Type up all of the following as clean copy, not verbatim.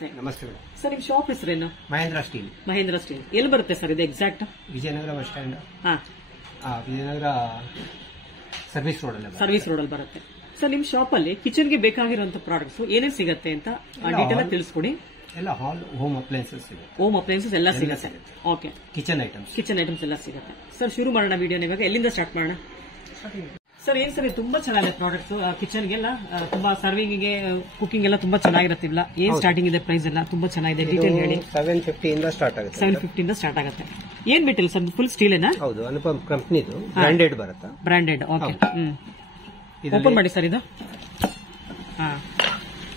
ನಮಸ್ತೆ. ನಮಸ್ತೆ madam. Sir ನಿಮ್ಮ ಶಾಪ್ ಹೆಸರೇನು? ಮಹೇಂದ್ರ ಸ್ಟೀಲ್. ಮಹೇಂದ್ರ ಸ್ಟೀಲ್. ಎಲ್ಲಿ ಬರುತ್ತೆ ಸರ್ ಇದು exact? Vijayanagara bus stand. Vijayanagara service road ಅಲ್ಲಿ ಬರುತ್ತೆ. ಸರ್ ನಿಮ್ಮ ಶಾಪ್ ಅಲ್ಲಿ ಕಿಚನ್ ಗೆ ಬೇಕಾಗಿರುವಂತ ಪ್ರಾಡಕ್ಟ್ಸ್ ಏನೇನು ಸಿಗುತ್ತೆ ಅಂತ ಡೀಟೇಲ್ ಆಗಿ ತಿಳಿಸ್ಕೊಡಿ. ಎಲ್ಲ ಹೋಮ್ ಅಪ್ಲೈನ್ಸಸ್ ಸಿಗುತ್ತೆ. ಹೋಮ್ ಅಪ್ಲೈನ್ಸಸ್ ಎಲ್ಲ ಸಿಗುತ್ತೆ. ಓಕೆ. ಕಿಚನ್ ಐಟಮ್ಸ್ ಎಲ್ಲ ಸಿಗುತ್ತೆ. ಸರ್ ಶುರು ಮಾಡೋಣ ವಿಡಿಯೋನ. ಇವಾಗ ಎಲ್ಲಿಂದ ಸ್ಟಾರ್ಟ್ ಮಾಡೋಣ? ಸರ್ ಏನ್ ಸರ್ ತುಂಬಾ ಚೆನ್ನಾಗಿದೆ ಪ್ರಾಡಕ್ಟ್ಸ್. ಕಿಚನ್ ಗೆಲ್ಲ ತುಂಬಾ ಸರ್ವಿಂಗ್ ಗೆ ಕುಕಿಂಗ್ ಎಲ್ಲ ತುಂಬಾ ಚೆನ್ನಾಗಿರತ್ತಿಲ್ಲ. ಏನ್ ಸ್ಟಾರ್ಟಿಂಗ್ ಇದೆ ಪ್ರೈಸ್ ಎಲ್ಲ? ತುಂಬಾ ಚೆನ್ನಾಗಿದೆ. ಡೀಟೇಲ್ ಹೇಳಿ. 750 ಇಂದ ಸ್ಟಾರ್ಟ್ ಆಗುತ್ತೆ. 750 ಇಂದ ಸ್ಟಾರ್ಟ್ ಆಗುತ್ತೆ. ಏನ್ ಮೆಟೀರಿಯಲ್ ಸರ್? ಫುಲ್ ಸ್ಟೀಲ್ ಏನಾ? ಹೌದು, ಅನುಪಮ್ ಕಂಪನಿದು ಬ್ರಾಂಡೆಡ್ ಬರುತ್ತೆ. ಬ್ರಾಂಡೆಡ್. ಓಕೆ. ಓಪನ್ ಮಾಡಿ ಸರ್ ಇದು.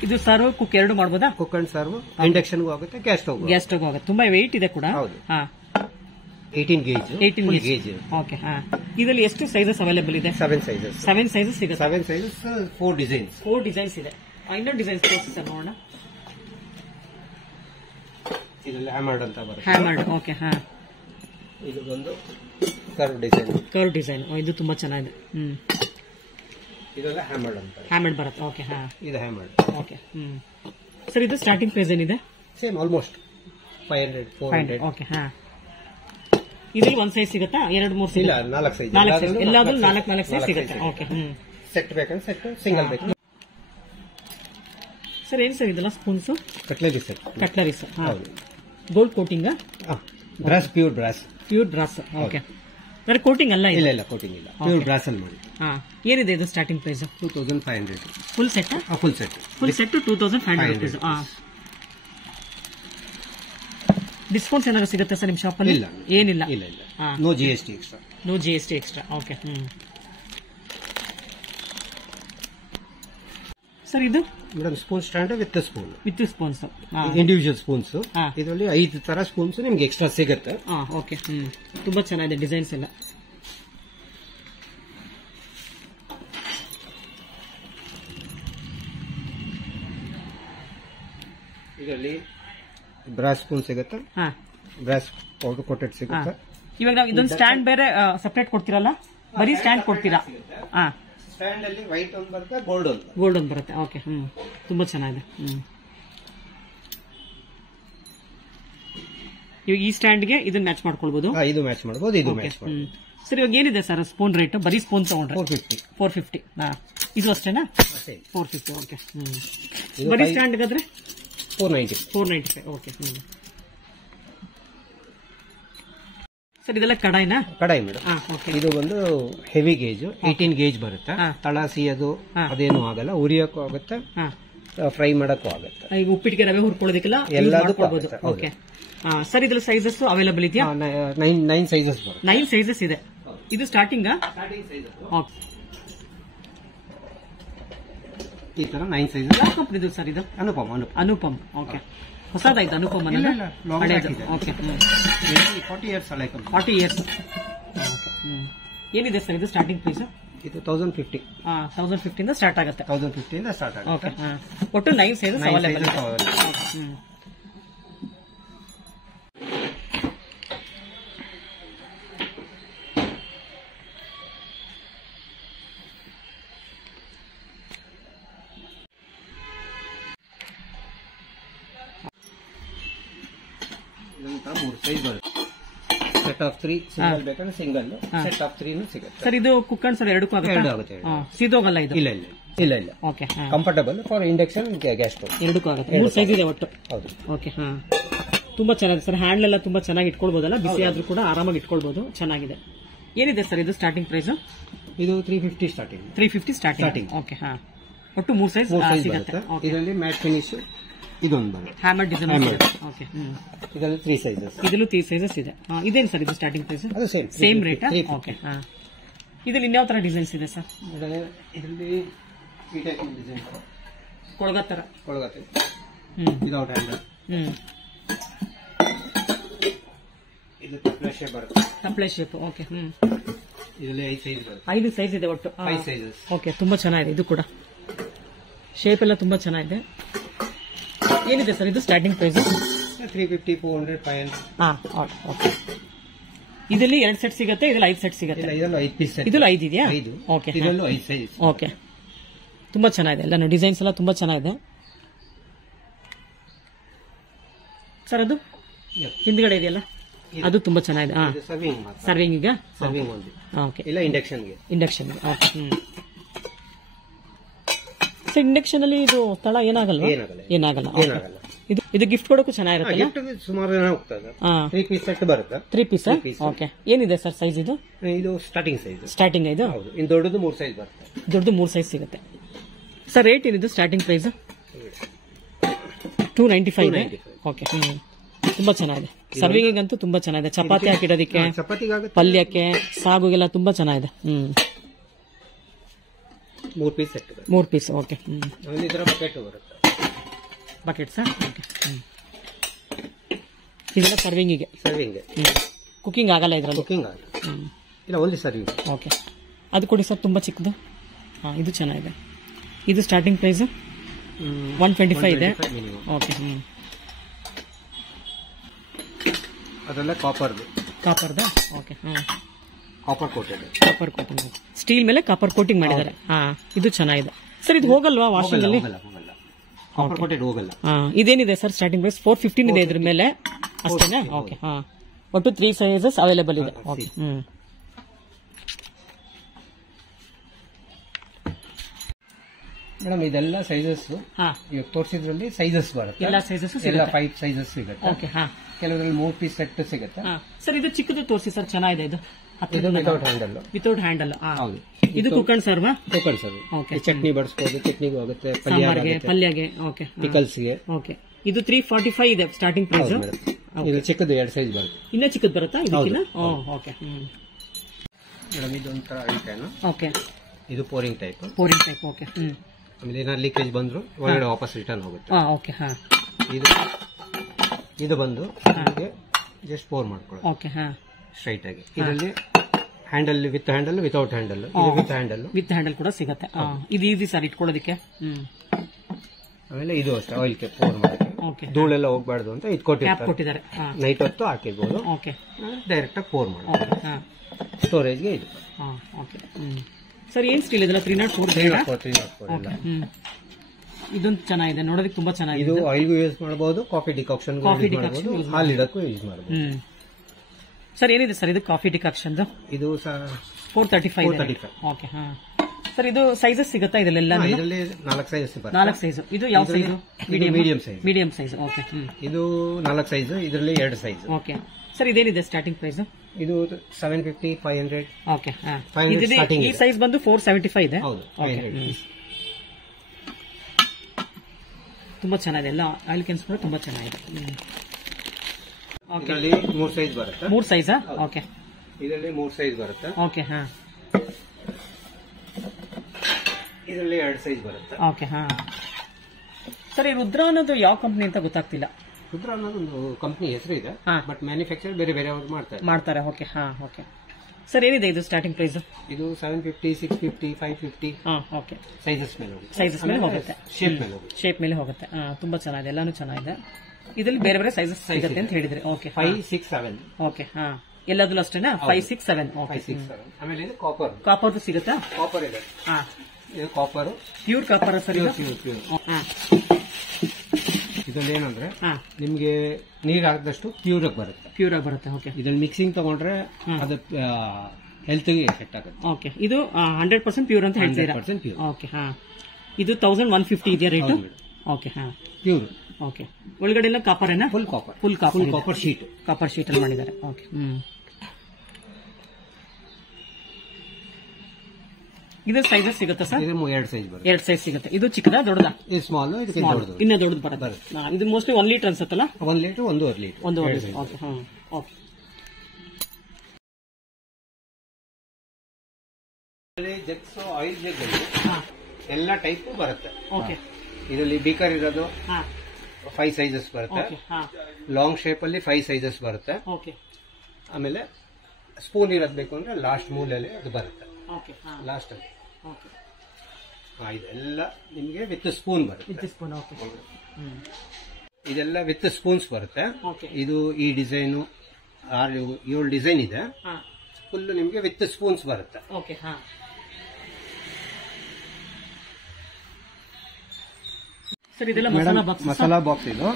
ಇದು ಸರ್ವ್ ಕುಕ್ ಎರಡು ಮಾಡಬಹುದಾ? ಕುಕ್ ಅಂಡ್ ಸರ್ವ್ ಇಂಡಕ್ಷನ್ ಆಗುತ್ತೆ, ಗ್ಯಾಸ್ ಸ್ಟವ್ ಆಗುತ್ತೆ. ತುಂಬಾ ವೆಯ್ಟ್ ಇದೆ ಕೂಡ. ಹೌದು. 18 ಗೇಜ್. ಓಕೆ. ಇದರಲ್ಲಿ ಎಷ್ಟು ಸೈಜಸ್ ಅವೈಲೇಬಲ್ ಇದೆ? 7 ಸೈಜಸ್. 7 ಸೈಜಸ್ ಸಿಗುತ್ತೆ. 7 ಸೈಜಸ್, 4 ಡಿಸೈನ್ಸ್. 4 ಡಿಸೈನ್ಸ್ ಇದೆ. ಇನ್ನೊಂದು ಡಿಸೈನ್ಸ್ ತೋರಿಸಿ ಸರ್ ನೋಡೋಣ. ಇದರಲ್ಲಿ ಹ್ಯಾಮರ್ಡ್ ಅಂತ ಬರುತ್ತೆ. ಹ್ಯಾಮರ್ಡ್. ಓಕೆ. ಇದು ಒಂದು ಕರ್ವ್ ಡಿಸೈನ್. ಇದು ತುಂಬಾ ಚೆನ್ನಾಗಿದೆ. ಇದೆಲ್ಲ ಹ್ಯಾಮರ್ಡ್ ಅಂತ. ಹ್ಯಾಮರ್ಡ್ ಬರುತ್ತೆ. ಓಕೆ. ಇದು ಹ್ಯಾಮರ್ಡ್. ಓಕೆ. ಸರ್ ಇದು ಸ್ಟಾರ್ಟಿಂಗ್ ಪ್ರೈಸ್ ಏನಿದೆ? Same almost 500, 400. ಓಕೆ. ಇದರಲ್ಲಿ ಒಂದು ಸೈಜ್ ಸಿಗುತ್ತಾ? 2-3 ಸೈಜ್? ಇಲ್ಲ, 4 ಸೈಜ್. ಎಲ್ಲಾದ್ರೂ 4 ಸೈಜ್ ಸಿಗುತ್ತೆ. ಓಕೆ. ಸೆಟ್ ಬೇಕಂದ್ರೆ ಸೆಟ್, ಸಿಂಗಲ್ ಬೇಕು. ಸರ್ ಏನ್ ಸರ್ ಇದೆಲ್ಲ ಸ್ಪೂನ್ಸ್? Cutlery set. ಹೌದು. Gold coating? Brass, pure brass. Okay. ಅಂದ್ರೆ ಕೋಟಿಂಗ್ ಅಲ್ಲ? ಇಲ್ಲ, ಕೋಟಿಂಗ್ ಇಲ್ಲ, ಪ್ಯೂರ್ ಬ್ರಾಸ್ ಅಲ್ಲಿ ಮಾಡಿ. ಏನಿದೆ ಇದು starting price? 2500. Full set? Full set 2500 rupees. Discounts ಏನಾದ್ರು ಸಿಗುತ್ತೆ ಸರ್ ನಿಮ್ ಶಾಪ್ ಅಲ್ಲಿ? ಏನಿಲ್ಲ. No GST extra. Okay. Sir ಇದು madam spoon stand with spoons. Individual spoons. ಇದರಲ್ಲಿ 5 ತರ ಸ್ಪೂನ್ಸ್ ನಿಮ್ಗೆ ಎಕ್ಸ್ಟ್ರಾ ಸಿಗುತ್ತೆ. ಓಕೆ. ತುಂಬಾ ಚೆನ್ನಾಗಿದೆ ಡಿಸೈನ್ಸ್ ಎಲ್ಲ. ಇದರಲ್ಲಿ ಬ್ರಾಸ್ ಸ್ಪೂನ್ ಸಿಗುತ್ತೆ. ಬ್ರಾಸ್ ಪೌಡರ್ ಕೋಟೆಡ್ ಸಿಗುತ್ತೆ. ಇವಾಗ ನಾವು ಇದೊಂದು ಸ್ಟ್ಯಾಂಡ್ ಬೇರೆ ಸಪರೇಟ್ ಕೊಡ್ತೀರಲ್ಲ? ಬರೀ ಸ್ಟ್ಯಾಂಡ್ ಕೊಡ್ತೀರಾ? ಸ್ಟ್ಯಾಂಡ್ ಅಲ್ಲಿ ವೈಟ್ ಒಂದು ಬರುತ್ತೆ, ಗೋಲ್ಡ್ ಒಂದು ಬರುತ್ತೆ. ಓಕೆ. ತುಂಬಾ ಚೆನ್ನಾಗಿದೆ. ಇವಾಗ ಈ ಸ್ಟ್ಯಾಂಡ್ ಗೆ ಇದನ್ನ ಮ್ಯಾಚ್ ಮಾಡ್ಕೊಳ್ಬಹುದು. ಇದು ಮ್ಯಾಚ್ ಮಾಡಬಹುದು, ಇದು ಮ್ಯಾಚ್ ಮಾಡಬಹುದು. ಸರ್ ಇವಾಗ ಏನಿದೆ ಸರ್ ಸ್ಪೂನ್ ರೇಟ್? ಬರೀ ಸ್ಪೂನ್ ತಗೊಂಡ್ರೆ 450. ಇದು ಅಷ್ಟೇನಾ? 450. ಓಕೆ. ಬರೀ ಸ್ಟ್ಯಾಂಡ್ ಗಾದ್ರೆ 495. ಓಕೆ. ಸರ್ ಇದೆಲ್ಲ ಕಡಾಯಿ ಮೇಡಮ್. ಇದು ಒಂದು ಹೆವಿ ಗೇಜ್, 18 ಗೇಜ್ ಬರುತ್ತೆ. ತಳ ಸಿಯೋದು ಅದೇನು ಆಗಲ್ಲ, ಉರಿಯೋಕ್ಕೂ ಆಗುತ್ತೆ, ಫ್ರೈ ಮಾಡಕ್ಕೂ ಆಗುತ್ತೆ. ಈಗ ಉಪ್ಪಿಟ್ಟಿಗೆ ರವೆ ಹುರ್ಕೊಳ್ಳೋದಕ್ಕೆಲ್ಲ ಎಲ್ಲದಕ್ಕೂ. ಓಕೆ. ಸರ್ ಇದ್ರ ಸೈಜಸ್ ಅವೈಲೇಬಲ್ ಇದೆಯಾ? 9 ಸೈಜಸ್ ಬರುತ್ತೆ. 9 ಸೈಜಸ್ ಇದೆ. ಇದು ಸ್ಟಾರ್ಟಿಂಗ್ ಈ ತರ 9 ಸೈಜಸ್. ಯಾವ ಕಂಪನಿದು ಸರ್ ಇದು? ಅನುಪಮ್. ಓಕೆ. ಹೊಸದಾಯ್ತು ಅನುಪಮ್ ಅನ್ನೋದು? ಓಕೆ. 40 years ಹಳೆ ಕಂಪನಿ. 40 years. ಏನಿದೆ ಸರ್ ಇದು ಸ್ಟಾರ್ಟಿಂಗ್ ಪ್ರೈಸ್? ಇದು 1050. 1050 ಇಂದ ಸ್ಟಾರ್ಟ್ ಆಗುತ್ತೆ. 1050 ಇಂದ ಸ್ಟಾರ್ಟ್ ಆಗುತ್ತೆ. ಒಟ್ಟು 9 ಸೈಜಸ್ ಅವೈಲೇಬಲ್. ಮೂರು ಸೈಜ್ ಬರುತ್ತೆ. ಸೆಟ್ ಆಫ್ 3 ಸಿಂಗಲ್ ಬೇಕಂದ್ರೆ ಸಿಂಗಲ್, ಸೆಟ್ ಆಫ್ 3 ಸಿಗುತ್ತೆ. ಸರ್ ಇದು ಕುಕ್ ಅಂಡ್ ಸರ್ ಎರಡಕ್ಕೂ ಆಗುತ್ತೆ? ಸೀದೋಗಲ್ಲ ಇದು? ಇಲ್ಲ. Okay. Comfortable for induction, gas stove ಎರಡಕ್ಕೂ ಆಗುತ್ತೆ. 3 ಸೈಜ್ ಇದೆ ಒಟ್ಟು. ಹೌದು. ಓಕೆ. ತುಂಬಾ ಚೆನ್ನಾಗಿದೆ ಸರ್. ಹ್ಯಾಂಡಲ್ ಎಲ್ಲ ತುಂಬಾ ಚೆನ್ನಾಗಿ ಇಟ್ಕೊಳ್ಬಹುದಲ್ಲ? ಬಿಸಿ ಆದ್ರೂ ಕೂಡ ಆರಾಮಾಗಿ ಇಟ್ಕೊಳ್ಬಹುದು. ಚೆನ್ನಾಗಿದೆ. ಏನಿದೆ ಸರ್ ಇದು ಸ್ಟಾರ್ಟಿಂಗ್ ಪ್ರೈಸ್? ಇದು 350 ಸ್ಟಾರ್ಟಿಂಗ್. 350 ಸ್ಟಾರ್ಟಿಂಗ್. ಓಕೆ. ಒಟ್ಟು 3 ಸೈಜ್ ಸಿಗುತ್ತೆ. ಇದರಲ್ಲಿ ಮ್ಯಾಟ್ ಫಿನಿಶ್ ಇದೊಂದು ಬರುತ್ತೆ. Hammer design. ಓಕೆ. ಇದರಲ್ಲಿ 3 ಸೈಜಸ್. ಇದರಲ್ಲೂ 3 ಸೈಜಸ್ ಇದೆ. ಇದೇನು ಸರ್ ಇದು ಸ್ಟಾರ್ಟಿಂಗ್ ಪ್ರೈಸ್? ಅದು ಸೇಮ್ ರೇಟ್. ಓಕೆ. ಇದರಲ್ಲಿ ಇನ್ಯಾವ ತರ ಡಿಸೈನ್ಸ್ ಇದೆ ಸರ್? ಇದರಲ್ಲಿ ಈ ಟೈಪ್ ಡಿಸೈನ್, ಕೊಳಗತ್ತರ. Without handle. ಇದು ತಪ್ಪಲೆ ಶೇಪ್ ಬರುತ್ತೆ. ತಪ್ಪಲೆ ಶೇಪ್. ಓಕೆ. ಇದರಲ್ಲಿ 5 ಸೈಜ್ ಬರುತ್ತೆ. 5 ಸೈಜ್ ಇದೆ ಒಟ್ಟು. 5 ಸೈಜಸ್. ಓಕೆ. ತುಂಬಾ ಚೆನ್ನಾಗಿದೆ. ಇದು ಕೂಡ ಶೇಪ್ ಎಲ್ಲ ತುಂಬಾ ಚೆನ್ನಾಗಿದೆ. ಏನಿದೆ ಸರ್ ಇದು ಸ್ಟಾರ್ಟಿಂಗ್ ಪ್ರೈಸ್? 350, 400, 500. ಓಕೆ. ಇದರಲ್ಲಿ 2 ಸೆಟ್ ಸಿಗುತ್ತೆ, ಇದರಲ್ಲಿ 5 ಸೆಟ್ ಸಿಗುತ್ತೆ. ಇದರಲ್ಲಿ 5 ಪೀಸ್. ಇದರಲ್ಲಿ 5 ಇದೆಯಾ? ಓಕೆ. ಇದರಲ್ಲೂ 5 ಸೈಜ್. ಓಕೆ. ತುಂಬಾ ಚೆನ್ನಾಗಿದೆ. ಎಲ್ಲ ಡಿಸೈನ್ಸ್ ಎಲ್ಲ ತುಂಬಾ ಚೆನ್ನಾಗಿದೆ. ಸರ್ ಅದು Yes. ಹಿಂದ್ಗಡೆ ಇದೆಯಲ್ಲ ಅದು ತುಂಬಾ ಚೆನ್ನಾಗಿದೆ. ಹಾ, ಸರ್ವಿಂಗ್ ಮಾತ್ರ. ಸರ್ವಿಂಗ್ ಈಗ ಸರ್ವಿಂಗ್ ಒಂದು ಓಕೆ, ಇಲ್ಲ ಇಂಡಕ್ಷನ್ಗೆ. Induction okay. ಸೊ ಇಂಡಕ್ಷನ್ ಅಲ್ಲಿ ಇದು ತಳ ಏನಾಗಲ್ವಾ? ಏನಾಗಲ್ಲ. ಏನಾಗಲ್ಲ. ಇದು ಗಿಫ್ಟ್ ಕೊಡೋಕ್ಕೂ ಚೆನ್ನಾಗಿರುತ್ತೆ. ಗಿಫ್ಟ್ ಸುಮಾರು ಜನ ಹೋಗ್ತದೆ. 3 ಪೀಸ್ ಸೆಟ್ ಬರುತ್ತೆ. 3 ಪೀಸ್ ಓಕೆ. ಏನಿದೆ ಸರ್ ಸೈಜ್ ಇದು? ಇದು ಸ್ಟಾರ್ಟಿಂಗ್ ಸೈಜ್. ಸ್ಟಾರ್ಟಿಂಗ್ ಇದು ಹೌದು. ಇನ್ನು ದೊಡ್ಡದು 3 ಸೈಜ್ ಬರುತ್ತೆ. ದೊಡ್ಡದು 3 ಸೈಜ್ ಸಿಗುತ್ತೆ. ಸರ್ ರೇಟ್ ಏನಿದು ಸ್ಟಾರ್ಟಿಂಗ್ ಪ್ರೈಸ್? 295 ಓಕೆ. ತುಂಬಾ ಚೆನ್ನಾಗಿದೆ. ಸರ್ವಿಂಗ್ ಅಂತೂ ತುಂಬಾ ಚೆನ್ನಾಗಿದೆ. ಚಪಾತಿ ಹಾಕಿಡೋದಕ್ಕೆ, ಚಪಾತಿಗಾಗುತ್ತೆ, ಪಲ್ಯಕ್ಕೆ, ಸಾಗುಗೆಲ್ಲ ತುಂಬಾ ಚೆನ್ನಾಗಿದೆ. 3 ಪೀಸ್ ಸೆಟ್. 3 piece okay. ಆಮೇಲೆ ಇದರ ಬಕೆಟ್ ಬರುತ್ತೆ. Bucket sir okay. ಇದೆಲ್ಲ ಸರ್ವಿಂಗಿಗೆ. ಸರ್ವಿಂಗ್ ಕುಕಿಂಗ್ ಆಗಲ್ಲ ಇದರಲ್ಲಿ. ಕುಕಿಂಗ್ ಆಗಲ್ಲ. ಇಲ್ಲ ಓನ್ಲಿ ಸರ್ವಿಂಗ್. ಓಕೆ. ಅದು ಕೊಡಿ ಸರ್, ತುಂಬಾ ಚಿಕ್ಕದು. ಇದು ಚೆನ್ನಾಗಿದೆ. ಇದು ಸ್ಟಾರ್ಟಿಂಗ್ ಪ್ರೈಸ್ 125 ಇದೆ. ಓಕೆ. ಅದೆಲ್ಲ ಕಾಪರ್ದು. ಕಾಪರ್ದ okay. Copper coated. Copper coating, steel ಮೇಲೆ ಕಾಪರ್ ಕೋಟಿಂಗ್ ಮಾಡಿದ್ದಾರೆ. ಇದು ಚೆನ್ನಾಗಿದೆ ಸರ್. ಇದು ಹೋಗಲ್ವಾ ವಾಷಿಂಗ್ ಅಲ್ಲಿ? ಕಾಪರ್ ಕೋಟೆಡ್ ಹೋಗಲ್ಲ. ಇದೇನಿದೆ ಸರ್ ಸ್ಟಾರ್ಟಿಂಗ್ ಪ್ರೈಸ್? 415 ಇದೆ ಇದ್ರ ಮೇಲೆ ಅಷ್ಟೇನಾ? ಓಕೆ. ಒಟ್ಟು 3 ಸೈಜಸ್ ಅವೈಲೇಬಲ್ ಇದೆ. ಓಕೆ. ಮೇಡಮ್ ಇದೆಲ್ಲ ಸೈಜಸ್ ಇವಾಗ ತೋರಿಸಿದ್ರಲ್ಲಿ ಸೈಜಸ್ ಬರುತ್ತೆ. ಎಲ್ಲ ಸೈಜಸ್ ಎಲ್ಲ 5 ಸೈಜಸ್ ಸಿಗುತ್ತೆ. ಓಕೆ. ಕೆಲವರಲ್ಲಿ 3 ಪೀಸ್ ಸೆಟ್ ಸಿಗುತ್ತೆ. ಸರ್ ಇದು ಚಿಕ್ಕದು ತೋರಿಸಿ ಸರ್, ಚೆನ್ನಾಗಿದೆ ಇದು. Without handle. Without handle. ಹೌದು. ಇದು ಕುಕ್ಕಣ್ ಸರ್ವಾ? ಕುಕ್ಕಣ್ ಸರ್ವ್. ಓಕೆ. ಚಟ್ನಿ ಬಡಿಸಬಹುದು, ಚಟ್ನಿಗೂ ಆಗುತ್ತೆ, ಪಲ್ಯಗೆ. ಓಕೆ. ಪಿಕಲ್ಸ್ಗೆ. ಓಕೆ. ಇದು 345 ಇದೆ ಸ್ಟಾರ್ಟಿಂಗ್ ಪ್ರೈಸ್. ಇದು ಚಿಕ್ಕದು 2 ಸೈಜ್ ಬರುತ್ತೆ. ಇನ್ನೂ ಚಿಕ್ಕದು ಬರುತ್ತಾ ಇದಕ್ಕಿನ್ನ? ಓಕೆ. ಮೇಡಮ್ ಇದು ಒಂಥರ ಐಟೈನ್. ಓಕೆ. ಇದು pouring type. Pouring type okay. ಆಮೇಲೆ ಏನಾದ್ರು ಲೀಕೇಜ್ ಬಂದ್ರು ಒಳಗಡೆ ವಾಪಸ್ ರಿಟರ್ನ್ ಹೋಗುತ್ತೆ. ಓಕೆ. ಇದು ಬಂದು ಜಸ್ಟ್ ಪೋರ್ ಮಾಡ್ಕೊಳ್ಳೋದು. ಓಕೆ. ಸ್ಟ್ರೈಟ್ ಆಗಿ. ಇದರಲ್ಲಿ handle with handle, without handle. With handle. With handle ಕೂಡ ಸಿಗುತ್ತೆ. ಇದು ಈಸಿ ಸರ್ ಇಟ್ಕೊಳ್ಳೋದಕ್ಕೆ. ಆಮೇಲೆ ಇದು ಅಷ್ಟೇ ಆಯಿಲ್ ಕೆ ಪೋರ್ ಮಾಡಿ ಧೂಳೆಲ್ಲ ಹೋಗ್ಬಾರ್ದು ಅಂತ ಇದು ಕೊಟ್ಟಿದ್ದಾರೆ. ನೈಟ್ ಹೊತ್ತು ಹಾಕಿರ್ಬೋದು. ಡೈರೆಕ್ಟ್ ಆಗಿ ಪೋರ್ ಮಾಡಿ ಸ್ಟೋರೇಜ್ಗೆ ಇದು. Okay sir. ಏನ್ ಸ್ಟೀಲ್ ಇದೆಲ್ಲ? 304. ಇದೊಂದು ಚೆನ್ನಾಗಿದೆ, ನೋಡೋದಕ್ಕೆ ತುಂಬಾ ಚೆನ್ನಾಗಿದೆ. ಇದು ಆಯಿಲ್ಗೂ ಯೂಸ್ ಮಾಡಬಹುದು, ಕಾಫಿ ಡಿಕಾಕ್ಷನ್, ಹಾಲು ಇಡಕ್ಕೂ ಯೂಸ್ ಮಾಡಬಹುದು. ಸರ್ ಏನಿದೆ ಸರ್ ಇದು ಕಾಫಿ ಡಿಕಾಕ್ಷನ್? ಇದು 435. ಓಕೆ. ಸರ್ ಇದು ಸೈಜಸ್ ಸಿಗುತ್ತಾ ಇದೆಲ್ಲ? ಇದರಲ್ಲಿ 4 ಸೈಜಸ್ ಬರುತ್ತೆ. 4 ಸೈಜ್. ಇದು ಯಾವ size? Medium size. Medium size okay. ಇದು 4 ಸೈಜ್, ಇದರಲ್ಲಿ 2 ಸೈಜ್. ಓಕೆ. ಸರ್ ಇದೇನಿದೆ ಸ್ಟಾರ್ಟಿಂಗ್ ಪ್ರೈಸ್? ಇದು 750, 500. ಓಕೆ. ಈ ಸೈಜ್ ಬಂದು 475 ಇದೆ. ಹೌದು. ತುಂಬಾ ಚೆನ್ನಾಗಿದೆ. ಎಲ್ಲ ಆಯಿಲ್ ಕ್ಯಾನ್ಸ್ ಕೂಡ ತುಂಬಾ ಚೆನ್ನಾಗಿದೆ. ಇದರಲ್ಲಿ 3 ಸೈಜ್ ಬರುತ್ತೆ. 3 ಸೈಜಾ? ಓಕೆ. ಇದರಲ್ಲಿ 3 ಸೈಜ್ ಬರುತ್ತೆ. ಓಕೆ. ಇದರಲ್ಲಿ 2 ಸೈಜ್ ಬರುತ್ತೆ. ಓಕೆ. ಸರ್ ಈ ರುದ್ರ ಅನ್ನೋದು ಯಾವ ಕಂಪನಿ ಅಂತ ಗೊತ್ತಾಗ್ತಿಲ್ಲ. ರುದ್ರ ಅನ್ನೋದು ಒಂದು ಕಂಪನಿ ಹೆಸರು ಇದೆ, ಬಟ್ ಮ್ಯಾನುಫ್ಯಾಕ್ಚರ್ ಬೇರೆ ಬೇರೆ ಅವರು ಮಾಡ್ತಾರೆ. ಓಕೆ. ಓಕೆ. ಸರ್ ಏನಿದೆ ಇದು ಸ್ಟಾರ್ಟಿಂಗ್ ಪ್ರೈಸ್? ಇದು 750, 650, 550. ಓಕೆ. ಸೈಜಸ್ ಮೇಲೆ ಹೋಗುತ್ತೆ. ಶೇಪ್ ಮೇಲೆ ಹೋಗುತ್ತೆ. ತುಂಬಾ ಚೆನ್ನಾಗಿದೆ, ಎಲ್ಲಾನು ಚೆನ್ನಾಗಿದೆ. ಇದರಲ್ಲಿ ಬೇರೆ ಬೇರೆ ಸೈಜಸ್ ಸಿಗುತ್ತೆ ಅಂತ ಹೇಳಿದ್ರೆ. ಓಕೆ. 5, 6, 7. ಓಕೆ. ಎಲ್ಲದಲ್ಲೂ ಅಷ್ಟೇನಾ? 5, 6, 7. ಓಕೆ. 5, 6, 7. ಆಮೇಲೆ ಇದು ಕಾಪರ್. ಕಾಪರ್ದು ಸಿಗುತ್ತಾ? ಕಾಪರ್ ಇದೆ. ಇದು copper. Pure copper sir? Pure. ಇದರಲ್ಲಿ ಏನಂದ್ರೆ ನಿಮ್ಗೆ ನೀರ್ ಹಾಕಿದಷ್ಟು ಪ್ಯೂರ್ ಆಗಿ ಬರುತ್ತೆ. ಓಕೆ. ಇದ್ರಲ್ಲಿ ಮಿಕ್ಸಿಂಗ್ ತಗೊಂಡ್ರೆ ಅದು ಹೆಲ್ತ್ ಗೆ ಎಫೆಕ್ಟ್ ಆಗುತ್ತೆ. ಓಕೆ. ಇದು 100% ಪ್ಯೂರ್ ಅಂತ ಹೇಳ್ತೀರಾ? 100% ಪ್ಯೂರ್. ಓಕೆ. ಇದು 1150 ಇದೆಯಾ ರೇಟ್? ಓಕೆ. ಪ್ಯೂರ್. ಓಕೆ. ಒಳಗಡೆ ಎಲ್ಲ ಕಾಪರ್ ಏನಾ? Full copper. Copper sheet. Copper sheet ಅಲ್ಲಿ ಮಾಡಿದ್ದಾರೆ. ಓಕೆ. ಇದು ಸೈಜಸ್ ಸಿಗುತ್ತೆ ಸರ್? ಇದು 2 ಸೈಜ್ ಬರುತ್ತೆ. 2 ಸೈಜ್ ಸಿಗುತ್ತೆ. ಇದು ಚಿಕ್ಕದಾ ದೊಡ್ಡದಾ? ಇದು ಸ್ಮಾಲ್, ಇದಕ್ಕಿಂತ ದೊಡ್ಡದು. ಇನ್ನ ದೊಡ್ಡದು ಬರುತ್ತೆ. ಇದು ಮೋಸ್ಟ್ಲಿ 1 ಲೀಟರ್ ಅನ್ಸುತ್ತಲ್ಲ? 1 litre, 1.5 litre. 1.5 litre. Okay. Okay. Jugs, oil jug ಎಲ್ಲ ಟೈಪ್ ಬರುತ್ತೆ. ಓಕೆ. ಇದರಲ್ಲಿ ಬೀಕರ್ ಇರೋದು 5 ಸೈಜಸ್ ಬರುತ್ತೆ. ಲಾಂಗ್ ಶೇಪ್ ಅಲ್ಲಿ 5 ಸೈಜಸ್ ಬರುತ್ತೆ. ಓಕೆ. ಆಮೇಲೆ ಸ್ಪೂನ್ ಇರೋದು ಬೇಕು ಅಂದ್ರೆ ಲಾಸ್ಟ್ ಮೂಲೆಯಲ್ಲಿ ಅದು ಬರುತ್ತೆ. ಲಾಸ್ಟ್ ಅಲ್ಲಿ ಇದೆಲ್ಲ ನಿಮಗೆ ವಿತ್ ಸ್ಪೂನ್ ಬರುತ್ತೆ. ಇದೆಲ್ಲ ವಿತ್ ಸ್ಪೂನ್ಸ್ ಬರುತ್ತೆ. ಇದು ಈ ಡಿಸೈನು 7 ಡಿಸೈನ್ ಇದೆ. ಫುಲ್ ನಿಮಗೆ ವಿತ್ ಸ್ಪೂನ್ಸ್ ಬರುತ್ತೆ. ಸರ್ ಇದೆಲ್ಲ ಮಸಾಲಾ ಬಾಕ್ಸ್. ಮಸಾಲಾ ಬಾಕ್ಸ್ ಇದು.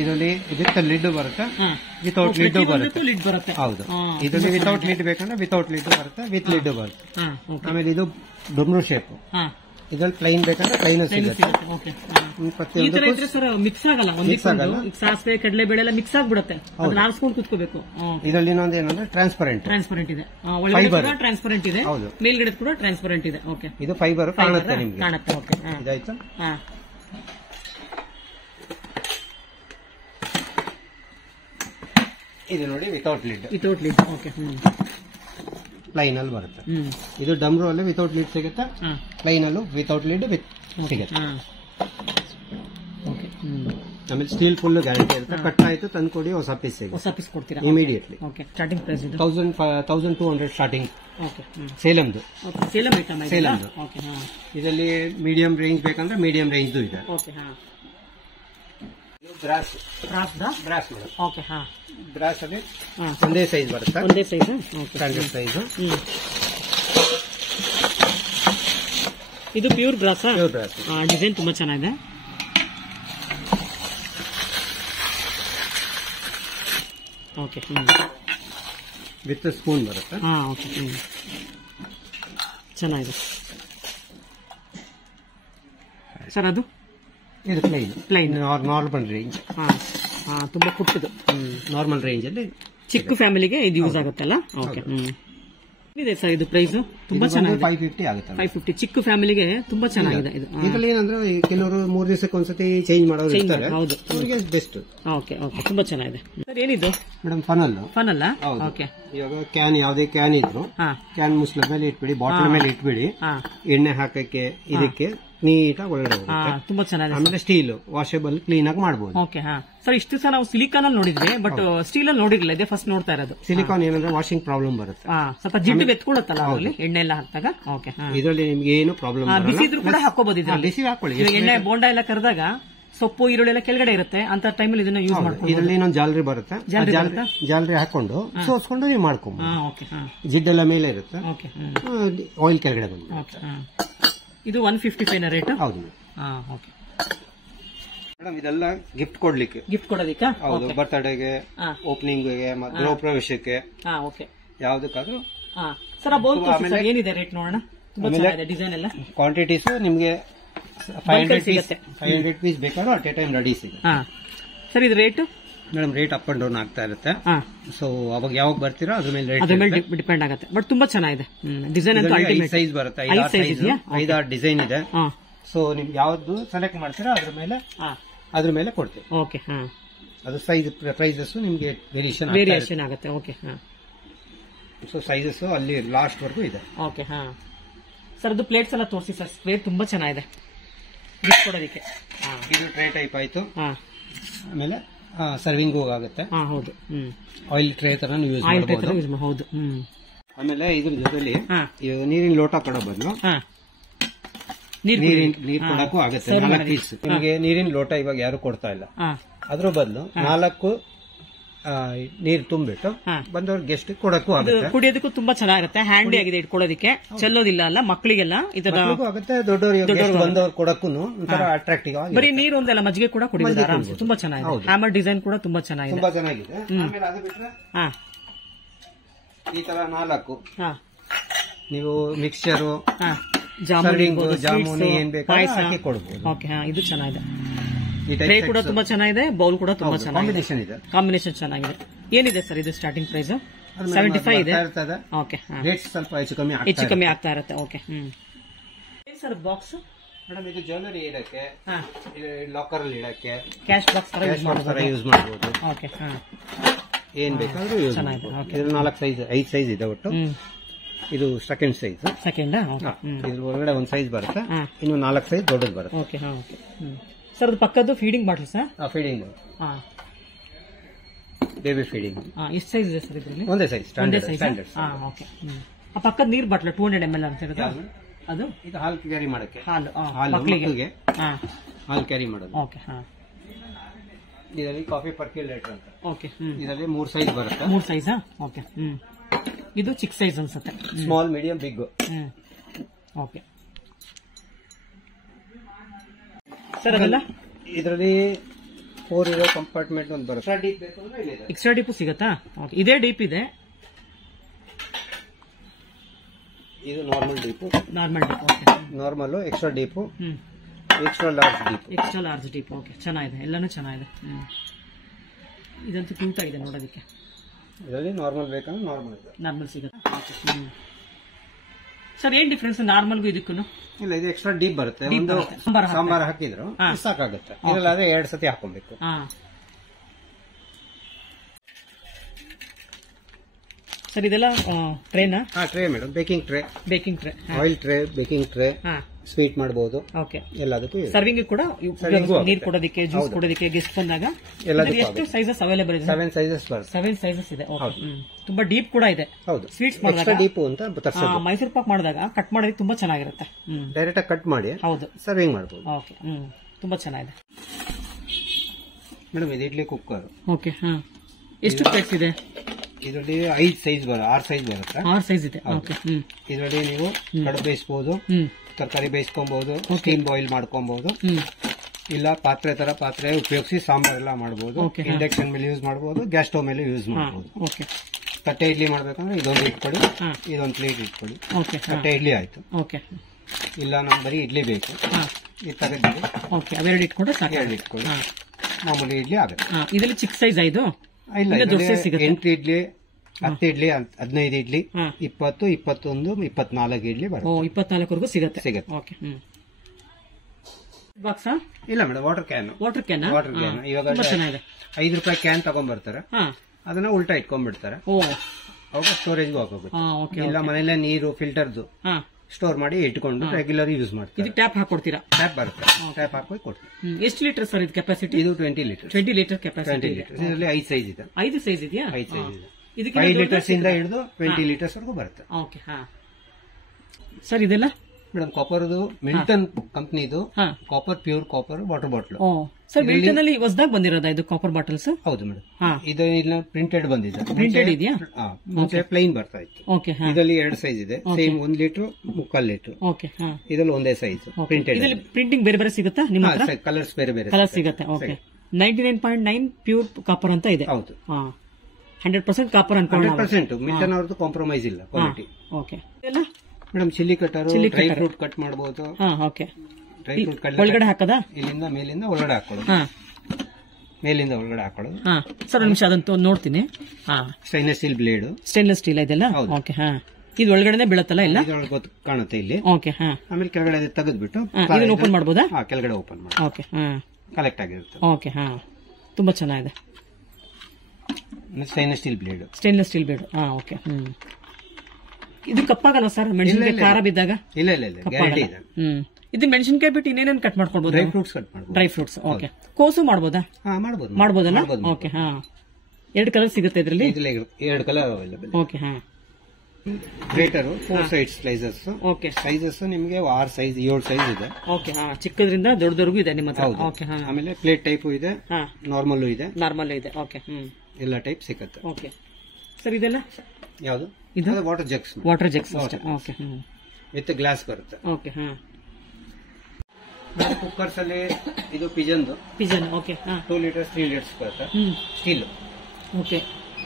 ಇದರಲ್ಲಿ ವಿತ್ ಲಿಡ್ ಬರುತ್ತೆ, ವಿತೌಟ್ ಲಿಡ್ ಬರುತ್ತೆ. ಲಿಡ್ ಬರುತ್ತೆ. ಹೌದು, ಇದರಲ್ಲಿ ವಿತೌಟ್ ಲಿಡ್ ಬೇಕಂದ್ರೆ ವಿತೌಟ್ ಲಿಡ್ ಬರುತ್ತೆ, ವಿತ್ ಲಿಡ್ ಬರುತ್ತೆ. ಆಮೇಲೆ ಇದು ಡೊಮ್ರು ಶೇಪ್. ಇದ್ರಲ್ಲಿ ಪ್ಲೈನ್ ಬೇಕಂದ್ರೆ ಪ್ಲೈನ್ ಸಿಗುತ್ತೆ. ಮಿಕ್ಸ್ ಆಗಲ್ಲ, ಸಾಸಿವೆ ಕಡಲೆಬೇಳೆ ಎಲ್ಲ ಮಿಕ್ಸ್ ಆಗ್ಬಿಡುತ್ತೆ, ಅದನ್ನ ಆರಿಸ್ಕೊಂಡು ಕುತ್ಕೋಬೇಕು. ಇದರಲ್ಲಿ ಇನ್ನೊಂದು ಏನಂದ್ರೆ ಟ್ರಾನ್ಸ್ಪರೆಂಟ್ ಇದೆ, ಒಳಗಡೆ ಟ್ರಾನ್ಸ್ಪರೆಂಟ್ ಇದೆ, ಮೇಲ್ಗಡೆ ಕೂಡ ಟ್ರಾನ್ಸ್ಪರೆಂಟ್ ಇದೆ. ಓಕೆ, ಇದು ಫೈಬರ್ ಕಾಣುತ್ತೆ ನಿಮ್ಗೆ. ಕಾಣುತ್ತೆ. ಓಕೆ, ಇದಾಯ್ತು. ಇದು ನೋಡಿ ವಿತೌಟ್ ಲಿಡ್. ಓಕೆ, ಪ್ಲೈನ್ ಅಲ್ಲಿ ಬರುತ್ತೆ. ಇದು ಡಮ್ರು ಅಲ್ಲಿ ವಿತೌಟ್ ಲಿಡ್ ಸಿಗುತ್ತೆ, ಪ್ಲೈನ್ ಅಲ್ಲೂ ವಿತೌಟ್ ಲಿಡ್ ಸಿಗುತ್ತೆ. ಆಮೇಲೆ ಸ್ಟೀಲ್ ಫುಲ್ ಗ್ಯಾರಂಟಿ ಇರುತ್ತೆ. ಕಟ್ ಆಯ್ತು ತಂದ್ಕೊಡಿ, ಹೊಸ ಪೀಸ್ ಕೊಡ್ತೀರಾ ಇಮಿಡಿಯೇಟ್ಲಿ. Starting price 1200 starting. ಸೇಲಂದು. ಇದರಲ್ಲಿ ಮೀಡಿಯಂ ರೇಂಜ್ ಬೇಕಂದ್ರೆ ಮೀಡಿಯಂ ರೇಂಜ್ ಇದೆ. ಬ್ರಾಸ್ ಅಲ್ಲಿ ಒಂದೇ ಸೈಜ್ ಬರುತ್ತೆ, ಸ್ಟ್ಯಾಂಡರ್ಡ್ ಸೈಜ್. ಇದು ಪ್ಯೂರ್ ಬ್ರಾಸ್. ಡಿಸೈನ್ ತುಂಬಾ ಚೆನ್ನಾಗಿದೆ. ಓಕೆ, ವಿತ್ ಸ್ಪೂನ್ ಬರುತ್ತೆ. ಓಕೆ, ಚೆನ್ನಾಗಿದೆ ಸರ್. ಅದು ಇದು ಪ್ಲೈನ್ ನಾರ್ಮಲ್ ರೇಂಜ್. ತುಂಬಾ ಪುಟ್ಟದು ನಾರ್ಮಲ್ ರೇಂಜ್ ಅಲ್ಲಿ ಚಿಕ್ಕ ಫ್ಯಾಮಿಲಿಗೆ ಇದು ಯೂಸ್ ಆಗುತ್ತಲ್ಲ. ಓಕೆ, ಇದೆ ಸರ್ ಇದು ಪ್ರೈಸ್ ತುಂಬಾ ಚೆನ್ನಾಗಿದೆ. 550 ಆಗುತ್ತೆ. 550 ಚಿಕ್ಕ ಫ್ಯಾಮಿಲಿಗೆ ತುಂಬಾ ಚೆನ್ನಾಗಿದೆ ಇದು. ಇದರಲ್ಲಿ ಏನಂದ್ರೆ ಕೆಲವರು 3 ದಿವಸಕ್ಕೆ ಒಂದ್ಸತಿ ಚೇಂಜ್ ಮಾಡೋರು ಇರ್ತಾರೆ. ಹೌದು, ಅವರಿಗೆ ಬೆಸ್ಟ್. ಓಕೆ, ತುಂಬಾ ಚೆನ್ನಾಗಿದೆ ಸರ್. ಏನಿದು ಮೇಡಮ್? ಫನಲ್. ಓಕೆ, ಇವಾಗ ಕ್ಯಾನ್ ಯಾವುದೇ ಕ್ಯಾನ್ ಇದ್ರು ಕ್ಯಾನ್ ಮುಸ್ಲ ಮೇಲೆ ಇಟ್ಬಿಡಿ, ಬಾಟಲ್ ಮೇಲೆ ಇಟ್ಬಿಡಿ, ಎಣ್ಣೆ ಹಾಕಕ್ಕೆ ಇದಕ್ಕೆ ನೀಟಾಗಿ ಒಳಗಡೆ ಹೋಗುತ್ತೆ. ತುಂಬಾ ಚೆನ್ನಾಗಿದೆ. ಆಮೇಲೆ ಸ್ಟೀಲ್ ವಾಷೇಬಲ್ ಕ್ಲೀನ್ ಆಗಿ ಮಾಡಬಹುದು. ಓಕೆ, ಸರ್ ಇಷ್ಟು ಸಲ ನಾವು ಸಿಲಿಕಾನ್ ಅಲ್ಲಿ ನೋಡಿದ್ವಿ, ಬಟ್ ಸ್ಟೀಲ್ ಅಲ್ಲಿ ನೋಡಿರ್ಲಿಲ್ಲ, ಇದೇ ಫಸ್ಟ್ ನೋಡ್ತಾ ಇರೋದು. ಸಿಲಿಕಾನ್ ಏನಂದ್ರೆ ವಾಷಿಂಗ್ ಪ್ರಾಬ್ಲಮ್ ಬರುತ್ತೆ, ಸ್ವಲ್ಪ ಜಿಡ್ಡು ಬೆತ್ಕೊಳುತ್ತಲ್ಲ ಅವರಲ್ಲಿ ಎಣ್ಣೆ ಎಲ್ಲ ಹಾಕಿದಾಗ. ಓಕೆ, ಇದರಲ್ಲಿ ನಿಮ್ಗೆ ಏನು ಪ್ರಾಬ್ಲಮ್ ಬಿಸಿ ಇದ್ರೂ ಕೂಡ ಹಾಕೋಬಹುದು ಇದರಲ್ಲಿ. ಬಿಸಿ ಹಾಕೊಳ್ಳಿ. ಎಣ್ಣೆ ಬೋಂಡ ಎಲ್ಲ ಕರೆದಾಗ ಸೊಪ್ಪು ಈರುಳ್ಳಿ ಎಲ್ಲ ಕೆಳಗಡೆ ಇರುತ್ತೆ, ಅಂತ ಟೈಮಲ್ಲಿ ಇದನ್ನ ಯೂಸ್ ಮಾಡ್ಕೊಂಡು. ಇದರಲ್ಲಿ ಇನ್ನೊಂದು ಜಾಲರಿ ಬರುತ್ತೆ, ಜಾಲರಿ ಹಾಕೊಂಡು ಸೋಸ್ಕೊಂಡು ನೀವು ಮಾಡ್ಕೊಂಡು. ಜಿಡ್ಡೆಲ್ಲ ಮೇಲೆ ಇರುತ್ತೆ, ಆಯಿಲ್ ಕೆಳಗಡೆ ಬಂದು. ಇದು 155 ನ ರೇಟ್. ಹೌದು. ಓಕೆ ಮೇಡಮ್, ಇದೆಲ್ಲ ಗಿಫ್ಟ್ ಕೊಡ್ಲಿಕ್ಕೆ. ಹೌದು, ಬರ್ತ್ಡೇಗೆ, ಓಪನಿಂಗ್ಗೆ, ಗೃಹ ಪ್ರವೇಶಕ್ಕೆ, ಯಾವ್ದಕ್ಕಾದ್ರೂ. ಸರ್ ಏನಿದೆ ರೇಟ್ ನೋಡೋಣ. ಡಿಸೈನ್ ಎಲ್ಲ ಕ್ವಾಂಟಿಟೀಸ್ ನಿಮ್ಗೆ 500 ಪೀಸ್ ಬೇಕಾದ್ರೂ ಅಟ್ ಎ ಟೈಮ್ ರೆಡಿ ಸಿಗುತ್ತೆ. ಸರ್ ಇದು rate madam rate up and down ಆಗ್ತಾ ಇರುತ್ತೆ. ಸೊ ಅವಾಗ ಯಾವಾಗ ಬರ್ತೀರಾ ಅದ್ರ ಮೇಲೆ ಡಿಪೆಂಡ್ ಆಗುತ್ತೆ. ಬಟ್ ತುಂಬಾ ಚೆನ್ನಾಗಿದೆ ಡಿಸೈನ್. ಅಂತ ಸೈಜ್ ಬರುತ್ತೆ, 5-6 ಡಿಸೈನ್ ಇದೆ. ಸೊ ನಿಮ್ಗೆ ಯಾವ್ದು ಸೆಲೆಕ್ಟ್ ಮಾಡ್ತೀರಾ ಅದ್ರ ಮೇಲೆ ಕೊಡ್ತೀವಿ. ಓಕೆ, ಅದು ಸೈಜ್ ಪ್ರೈಸಸ್ ನಿಮ್ಗೆ ವೇರಿಯೇಷನ್ ಆಗುತ್ತೆ. ಓಕೆ, ಸೊ ಸೈಜಸ್ ಅಲ್ಲಿ ಲಾಸ್ಟ್ ವರ್ಗೂ ಇದೆ. ಓಕೆ, ಸರ್ ಅದು ಪ್ಲೇಟ್ಸ್ ಎಲ್ಲ ತೋರಿಸಿ ಸರ್. ಸ್ಕ್ವೇರ್ ತುಂಬಾ ಚೆನ್ನಾಗಿದೆ ಗಿಫ್ಟ್ ಕೊಡೋದಕ್ಕೆ. ಇದು ಟ್ರೇ ಟೈಪ್ ಆಯ್ತು. ಆಮೇಲೆ ಸರ್ವಿಂಗ್ ಆಗುತ್ತೆ. ಹೌದು, ಆಯಿಲ್ ಟ್ರೇ ತರ ಯೂಸ್ ಮಾಡಬಹುದು. ಹೌದು. ಆಮೇಲೆ ಇದ್ರ ಜೊತೆಲಿ ನೀರಿನ ಲೋಟ ಕೊಡೋ ಬದಲು ನೀರ್ ಕೊಡಕ್ಕೂ ಆಗುತ್ತೆ. 4 ಪೀಸ್. ನಿಮಗೆ ನೀರಿನ ಲೋಟ ಇವಾಗ ಯಾರು ಕೊಡ್ತಾ ಇಲ್ಲ, ಅದ್ರ ಬದಲು 4 ನೀರ್ ತುಂಬಿಟ್ಟು ಬಂದವ್ರ ಗೆಸ್ಟ್ ಕೊಡಕ್ಕೂ ಆಗುತ್ತೆ. ಕುಡಿಯೋದಕ್ಕೂ ತುಂಬಾ ಚೆನ್ನಾಗಿರುತ್ತೆ, ಹ್ಯಾಂಡಿ ಆಗಿದೆ ಇಟ್ಕೊಳ್ಳೋದಕ್ಕೆ, ಚೆಲ್ಲೋದಿಲ್ಲ ಅಲ್ಲ ಮಕ್ಕಳಿಗೆಲ್ಲ ಆಗುತ್ತೆ, ದೊಡ್ಡವರಿಗೆ ಬಂದವ್ರು ಕೊಡಕ್ಕೂ ಒಂಥರ ಅಟ್ರಾಕ್ಟಿವ್ ಆಗಿ. ಬರೀ ನೀರು ಒಂದಲ್ಲ ಮಜ್ಜಿಗೆ ಕೂಡ ಕುಡಿಯೋದು ತುಂಬಾ ಚೆನ್ನಾಗಿದೆ. ಹ್ಯಾಮರ್ ಡಿಸೈನ್ ಕೂಡ ತುಂಬಾ ಚೆನ್ನಾಗಿದೆ. ಆಮೇಲೆ ಅದು ಬಿಟ್ರೆ ಈ ತರ 4 ನೀವು ಮಿಕ್ಸ್ಚರು, ಜಾಮೂನು ಏನ್ ಬೇಕಾದ್ರೆ ಕೊಡಬಹುದು. ಓಕೆ, ಇದು ಚೆನ್ನಾಗಿದೆ. ಟ್ರೇ ಕೂಡ ತುಂಬಾ ಚೆನ್ನಾಗಿದೆ, ಬೌಲ್ ಕೂಡ ತುಂಬಾ ಚೆನ್ನಾಗಿದೆ, ಕಾಂಬಿನೇಷನ್ ಚೆನ್ನಾಗಿದೆ. ಏನಿದೆ ಸರ್ ಇದು ಸ್ಟಾರ್ಟಿಂಗ್ ಪ್ರೈಸ್? 75 ಇದೆ. ಓಕೆ, ಸ್ವಲ್ಪ ಹೆಚ್ಚು ಕಮ್ಮಿ ಆಗ್ತಾ ಇರುತ್ತೆ. ಓಕೆ, ಸರ್ ಬಾಕ್ಸ್ ಮೇಡಮ್ ಇದು ಜ್ಯುವೆಲರಿ ಇಡಕ್ಕೆ, ಲಾಕರ್ ಅಲ್ಲಿ ಇಡಕ್ಕೆ, ಕ್ಯಾಶ್ ಬಾಕ್ಸ್ ತರ ಯೂಸ್ ಮಾಡಬಹುದು. ಓಕೆ, ಏನ್ ಬೇಕಾದ್ರೂ ಯೂಸ್ ಮಾಡಬಹುದು. 4 ಸೈಜ್ 5 ಸೈಜ್ ಇದೆ ಒಟ್ಟು. ಇದು ಸೆಕೆಂಡ್ ಸೈಜ್. ಇದ್ರ ಒಳಗಡೆ ಒಂದು ಸೈಜ್ ಬರುತ್ತೆ, ಇನ್ನು 4 ಸೈಜ್ ದೊಡ್ಡದು ಬರುತ್ತೆ. ಓಕೆ, ಸರ್ ಅದು ಪಕ್ಕದ್ದು feeding bottle sir? Feeding, baby feeding. ಎಷ್ಟು ಸೈಜ್ ಇದೆ ಸರ್ ಇದರಲ್ಲಿ? ಒಂದೇ ಸೈಜ್, ಸ್ಟ್ಯಾಂಡರ್ಡ್. ಓಕೆ, ಆ ಪಕ್ಕದ ನೀರ್ ಬಾಟ್ಲ್ 200 ml ಅಂತ ಹೇಳಿದ್ರೆ ಅದು ಇದು ಹಾಲು ಕ್ಯಾರಿ ಮಾಡಕ್ಕೆ, ಮಕ್ಕಳಿಗೆ ಹಾಲು ಕ್ಯಾರಿ ಮಾಡೋದು. ಓಕೆ, ಇದರಲ್ಲಿ ಕಾಫಿ ಪರ್ಕ್ಯುಲೇಟರ್ ಅಂತ. ಓಕೆ, ಇದರಲ್ಲಿ 3 ಸೈಜ್ ಬರುತ್ತೆ. 3 ಸೈಜ್. ಓಕೆ, ಇದು ಚಿಕ್ಕ ಸೈಜ್ ಅನ್ಸುತ್ತೆ. Small, medium, big. Okay sir, ಅದೆಲ್ಲ ಇದರಲ್ಲಿ 4 ಇರೋ ಕಂಪಾರ್ಟ್ಮೆಂಟ್ ಒಂದು ಬರುತ್ತೆ. ಎಕ್ಸ್ಟ್ರಾ ಡೀಪ್ ಬೇಕು ಅಂದ್ರೆ ಇದೆ. ಎಕ್ಸ್ಟ್ರಾ ಡೀಪ್ ಸಿಗತ್ತಾ? ಓಕೆ, ಇದೇ ಡೀಪ್ ಇದೆ. ಇದು normal deep. Normal deep. Okay, normal, extra deep, extra large deep. Extra large deep. Okay, ಚೆನ್ನಾಗಿದೆ, ಎಲ್ಲಾನು ಚೆನ್ನಾಗಿದೆ. ಇದಂತೂ ಕ್ಯೂಟ್ ಆಗಿದೆ ನೋಡೋದಕ್ಕೆ. ಇದರಲ್ಲಿ ನಾರ್ಮಲ್ ಬೇಕಂದ್ರೆ ನಾರ್ಮಲ್ ಸಿಗುತ್ತೆ. ಸರ್, ಏನ್ ಡಿಫ್ರೆನ್ಸ್ ನಾರ್ಮಲ್ಗೂ ಇದಕ್ಕೂ? ಇಲ್ಲ, ಇದು ಎಕ್ಸ್ಟ್ರಾ ಡೀಪ್ ಬರುತ್ತೆ. ಒಂದು ಸಾಂಬಾರ್ ಹಾಕಿದ್ರು ಸಾಕಾಗುತ್ತೆ. ಇದರಲ್ಲಿ 2 ಸತಿ ಹಾಕೊಬೇಕು. ಸರ್, ಇದೆಲ್ಲ ಟ್ರೇನಾ? Tray madam, baking tray, oil tray, baking tray, sweet ಮಾಡಬಹುದು. ಓಕೆ, ಎಲ್ಲದಕ್ಕೂ ಸರ್ವಿಂಗ್ ಕೂಡ, ನೀರು ಕೊಡೋದಕ್ಕೆ, ಜ್ಯೂಸ್ ಕೊಡೋದಕ್ಕೆ, ಗೆಸ್ಟ್ ಬಂದಾಗ. ಎಷ್ಟು ಸೈಜಸ್ ಅವೈಲೇಬಲ್ ಇದೆ? 7 ಸೈಜಸ್ ಬರುತ್ತೆ. 7 ಸೈಜಸ್ ಇದೆ. ತುಂಬಾ ಡೀಪ್ ಕೂಡ ಇದೆ. ಹೌದು, ಸ್ವೀಟ್ಸ್ ಮಾಡಿದಾಗ ಡೀಪ್ ಅಂತ ಮೈಸೂರು ಪಾಕ್ ಮಾಡಿದಾಗ ಕಟ್ ಮಾಡೋದಕ್ಕೆ ತುಂಬಾ ಚೆನ್ನಾಗಿರುತ್ತೆ. ಡೈರೆಕ್ಟ್ ಆಗಿ ಕಟ್ ಮಾಡಿ ಹೌದು ಸರ್ವಿಂಗ್ ಮಾಡಬಹುದು. ಓಕೆ, ತುಂಬಾ ಚೆನ್ನಾಗಿದೆ ಮೇಡಮ್. ಇದು ಇಡ್ಲಿ ಕುಕ್ಕರ್. ಓಕೆ, ಎಷ್ಟು ಪ್ಲೇಟ್ಸ್ ಇದೆ ಇದರಲ್ಲಿ? 5 ಸೈಜ್ ಬರುತ್ತೆ, 6 ಸೈಜ್ ಬರುತ್ತೆ. 6 ಸೈಜ್ ಇದೆ. ಓಕೆ, ಇದರಲ್ಲಿ ನೀವು ಕಡುಬು ಬೇಯಿಸಬಹುದು, ತರಕಾರಿ ಬೇಯಿಸ್ಕೊಬಹುದು, ಸ್ಟೀಮ್ ಬಾಯ್ಲ್ ಮಾಡ್ಕೊಬಹುದು, ಇಲ್ಲ ಪಾತ್ರೆ ಉಪಯೋಗಿಸಿ ಸಾಂಬಾರ್ ಎಲ್ಲ ಮಾಡಬಹುದು. ಇಂಡಕ್ಷನ್ ಮೇಲೆ ಯೂಸ್ ಮಾಡಬಹುದು, ಗ್ಯಾಸ್ ಸ್ಟವ್ ಮೇಲೆ ಯೂಸ್ ಮಾಡಬಹುದು. ತಟ್ಟೆ ಇಡ್ಲಿ ಮಾಡ್ಬೇಕಂದ್ರೆ ಇದೊಂದು ಇಟ್ಕೊಳ್ಳಿ, ಇದೊಂದು ಪ್ಲೇಟ್ ಇಟ್ಕೊಳ್ಳಿ. ತಟ್ಟೆ ಇಡ್ಲಿ ಆಯ್ತು. ಇಲ್ಲ ನಮ್ಗೆ ಬರೀ ಇಡ್ಲಿ ಬೇಕು, ಇದು ತೆಗೆದಿಡಿ. ಅವೆರಡು ಇಟ್ಕೊಂಡ್ರೆ ಸಾಕು. 2 ಇಟ್ಕೊಳ್ಳಿ, ಮಾಮೂಲಿ ಇಡ್ಲಿ ಆಗುತ್ತೆ. ಇದರಲ್ಲಿ ಚಿಕ್ಕ ಸೈಜ್ ಆಯ್ತು. ಇಲ್ಲ, 8 ಇಡ್ಲಿ, 10 ಇಡ್ಲಿ, 15 ಇಡ್ಲಿ, 20, 21, 24 ಇಡ್ಲಿ ಬರುತ್ತೆ. 24ವರೆಗೂ ಸಿಗುತ್ತೆ. ಓಕೆ, ಬಾಕ್ಸಾ? ಇಲ್ಲ ಮೇಡಮ್, ವಾಟರ್ ಕ್ಯಾನ್. ಇವಾಗ 5 ರೂಪಾಯಿ ಕ್ಯಾನ್ ತಗೊಂಡ್ಬರ್ತಾರೆ, ಅದನ್ನ ಉಲ್ಟಾ ಇಟ್ಕೊಂಡ್ಬಿಡ್ತಾರೆ. ಅವಾಗ ಸ್ಟೋರೇಜ್ಗೂ ಹಾಕೋಗುತ್ತೆ. ಇಲ್ಲ ಮನೇಲೆ ನೀರು ಫಿಲ್ಟರ್ದು ಸ್ಟೋರ್ ಮಾಡಿ ಇಟ್ಕೊಂಡು ರೆಗ್ಯುಲರ್ ಯೂಸ್ ಮಾಡ್ತೀವಿ. ಇದು ಟ್ಯಾಪ್ ಹಾಕೊಡ್ತೀರಾ? ಟ್ಯಾಪ್ ಬರುತ್ತೆ, ಟ್ಯಾಪ್ ಹಾಕಿ ಕೊಡ್ತೀವಿ. ಎಷ್ಟು ಲೀಟರ್ ಸರ್ ಇದು ಕೆಪಾಸಿಟಿ? ಇದು 20 ಲೀಟರ್. 20 litre capacity. ಇದರಲ್ಲಿ 5 ಸೈಜ್ ಇದೆ. 5 ಸೈಜ್ ಇದೆಯಾ? 5 ಸೈಜ್ ಇದೆ. 5 ಲೀಟರ್ಸ್ ಇಂದ ಹಿಡಿದು 20 ಲೀಟರ್ಸ್ ವರೆಗೂ ಬರುತ್ತೆ. ಓಕೆ, ಸರ್ ಇದೆಲ್ಲ ಮೇಡಮ್ ಕಾಪರ್ದು ಮಿಲ್ಟನ್ ಕಂಪನಿದು copper, pure copper water bottle. Sir, Milton ಅಲ್ಲಿ ಹೊಸದಾಗಿ ಬಂದಿರೋದಾ ಇದು ಕಾಪರ್ ಬಾಟಲ್ಸ್? ಹೌದು ಮೇಡಮ್, ಇದು ಇಲ್ಲ ಪ್ರಿಂಟೆಡ್ ಬಂದಿದೆ. ಪ್ರಿಂಟೆಡ್ ಇದೆಯಾ? ಮುಂಚೆ ಪ್ಲೈನ್ ಬರ್ತಾ ಇತ್ತು. ಓಕೆ, ಇದರಲ್ಲಿ 2 ಸೈಜ್ ಇದೆ. Same 1 litre, 3/4 litre. ಓಕೆ, ಇದರಲ್ಲಿ ಒಂದೇ ಸೈಜ್ ಪ್ರಿಂಟೆಡ್. ಇದರಲ್ಲಿ ಪ್ರಿಂಟಿಂಗ್ ಬೇರೆ ಬೇರೆ ಸಿಗುತ್ತಾ ನಿಮ್ಮ ಹತ್ರ? ಕಲರ್ಸ್ ಬೇರೆ ಬೇರೆ ಕಲರ್ ಸಿಗುತ್ತೆ. ಓಕೆ, 99.9 ಪ್ಯೂರ್ ಕಾಪರ್ ಅಂತ ಇದೆ. ಹೌದು, 100% ಕಾಪರ್ ಅನ್ಕೊಂಡು. 100% ಮಿಲ್ಟನ್ ಅವ್ರದ್ದು ಕಾಂಪ್ರಮೈಸ್ ಇಲ್ಲ quality. Okay, madam chilli cutter, dry fruit cut ಮಾಡಬಹುದು. ಓಕೆ, ಡ್ರೈ ಫ್ರೂಟ್ ಕಟ್ ಒಳಗಡೆ ಹಾಕದಾ? ಇಲ್ಲಿಂದ ಮೇಲಿಂದ ಒಳಗಡೆ ಹಾಕೊಳ್ಳೋದು. ಮೇಲಿಂದ ಒಳಗಡೆ ಹಾಕೊಳ್ಳೋದು. ಸರ್, ಒಂದು ನಿಮಿಷ ಅದಂತೂ ನೋಡ್ತೀನಿ. Stainless steel blade. Stainless steel ಇದೆಲ್ಲ. ಓಕೆ, ಇದು ಒಳಗಡೆ ಬೀಳತ್ತಲ್ಲ ಇಲ್ಲ? ಕಾಣುತ್ತೆ ಇಲ್ಲಿ. ಓಕೆ, ಆಮೇಲೆ ಕೆಳಗಡೆ ತೆಗೆದ್ಬಿಟ್ಟು ಇದನ್ನ ಓಪನ್ ಮಾಡಬಹುದಾ? ಕೆಳಗಡೆ ಓಪನ್ ಮಾಡಿ. ಓಕೆ, ಕಲೆಕ್ಟ್ ಆಗಿರುತ್ತೆ. ಓಕೆ, ತುಂಬಾ ಚೆನ್ನಾಗಿದೆ. Stainless steel blade. Stainless steel blade. Okay, ಇದು ಕಪ್ಪಾಗಲ್ಲ ಸರ್ ಮೆಣಸಿನಕಾಯಿ ಖಾರ ಬಿದ್ದಾಗ? ಇಲ್ಲ, ಗ್ಯಾರಂಟಿ ಇದೆ. ಇದು ಮೆಣಸಿನಕಾಯಿ ಬಿಟ್ಟು ಇನ್ನೇನೇನು ಕಟ್ ಮಾಡ್ಕೊಳ್ಬಹುದು? ಡ್ರೈ ಫ್ರೂಟ್ಸ್ ಕಟ್ ಮಾಡಬಹುದು. Dry fruits. ಓಕೆ, ಕೋಸು ಮಾಡಬಹುದಾ? ಮಾಡಬಹುದಲ್ಲ? ಓಕೆ, 2 ಕಲರ್ ಸಿಗುತ್ತೆ ಇದರಲ್ಲಿ. 2 colour available. Okay, greater 4 side slices. Okay, sizes ನಿಮಗೆ 6 ಸೈಜ್, 7 ಸೈಜ್ ಇದೆ. ಓಕೆ, ಚಿಕ್ಕದ್ರಿಂದ ದೊಡ್ಡದವರೆಗೂ ಇದೆ ನಿಮ್ಮ ಹತ್ರ. ಓಕೆ, ಆಮೇಲೆ ಪ್ಲೇಟ್ ಟೈಪ್ ಇದೆ, ನಾರ್ಮಲ್ ಇದೆ. ಓಕೆ, ಎಲ್ಲ ಟೈಪ್ ಸಿಗುತ್ತೆ. ಓಕೆ, ಸರ್ ಇದೆಲ್ಲ ಯಾವುದು? ಇದು ವಾಟರ್ ಜಗ್ಸ್. ಓಕೆ, ವಿತ್ ಗ್ಲಾಸ್ ಬರುತ್ತೆ. ಓಕೆ, ಕುಕ್ಕರ್ಸ್ ಅಲ್ಲಿ ಇದು ಪಿಜನ್. ಓಕೆ, 2 ಲೀಟರ್ಸ್ 3 ಲೀಟರ್ಸ್ ಬರುತ್ತೆ. ಸ್ಟೀಲ್. ಓಕೆ,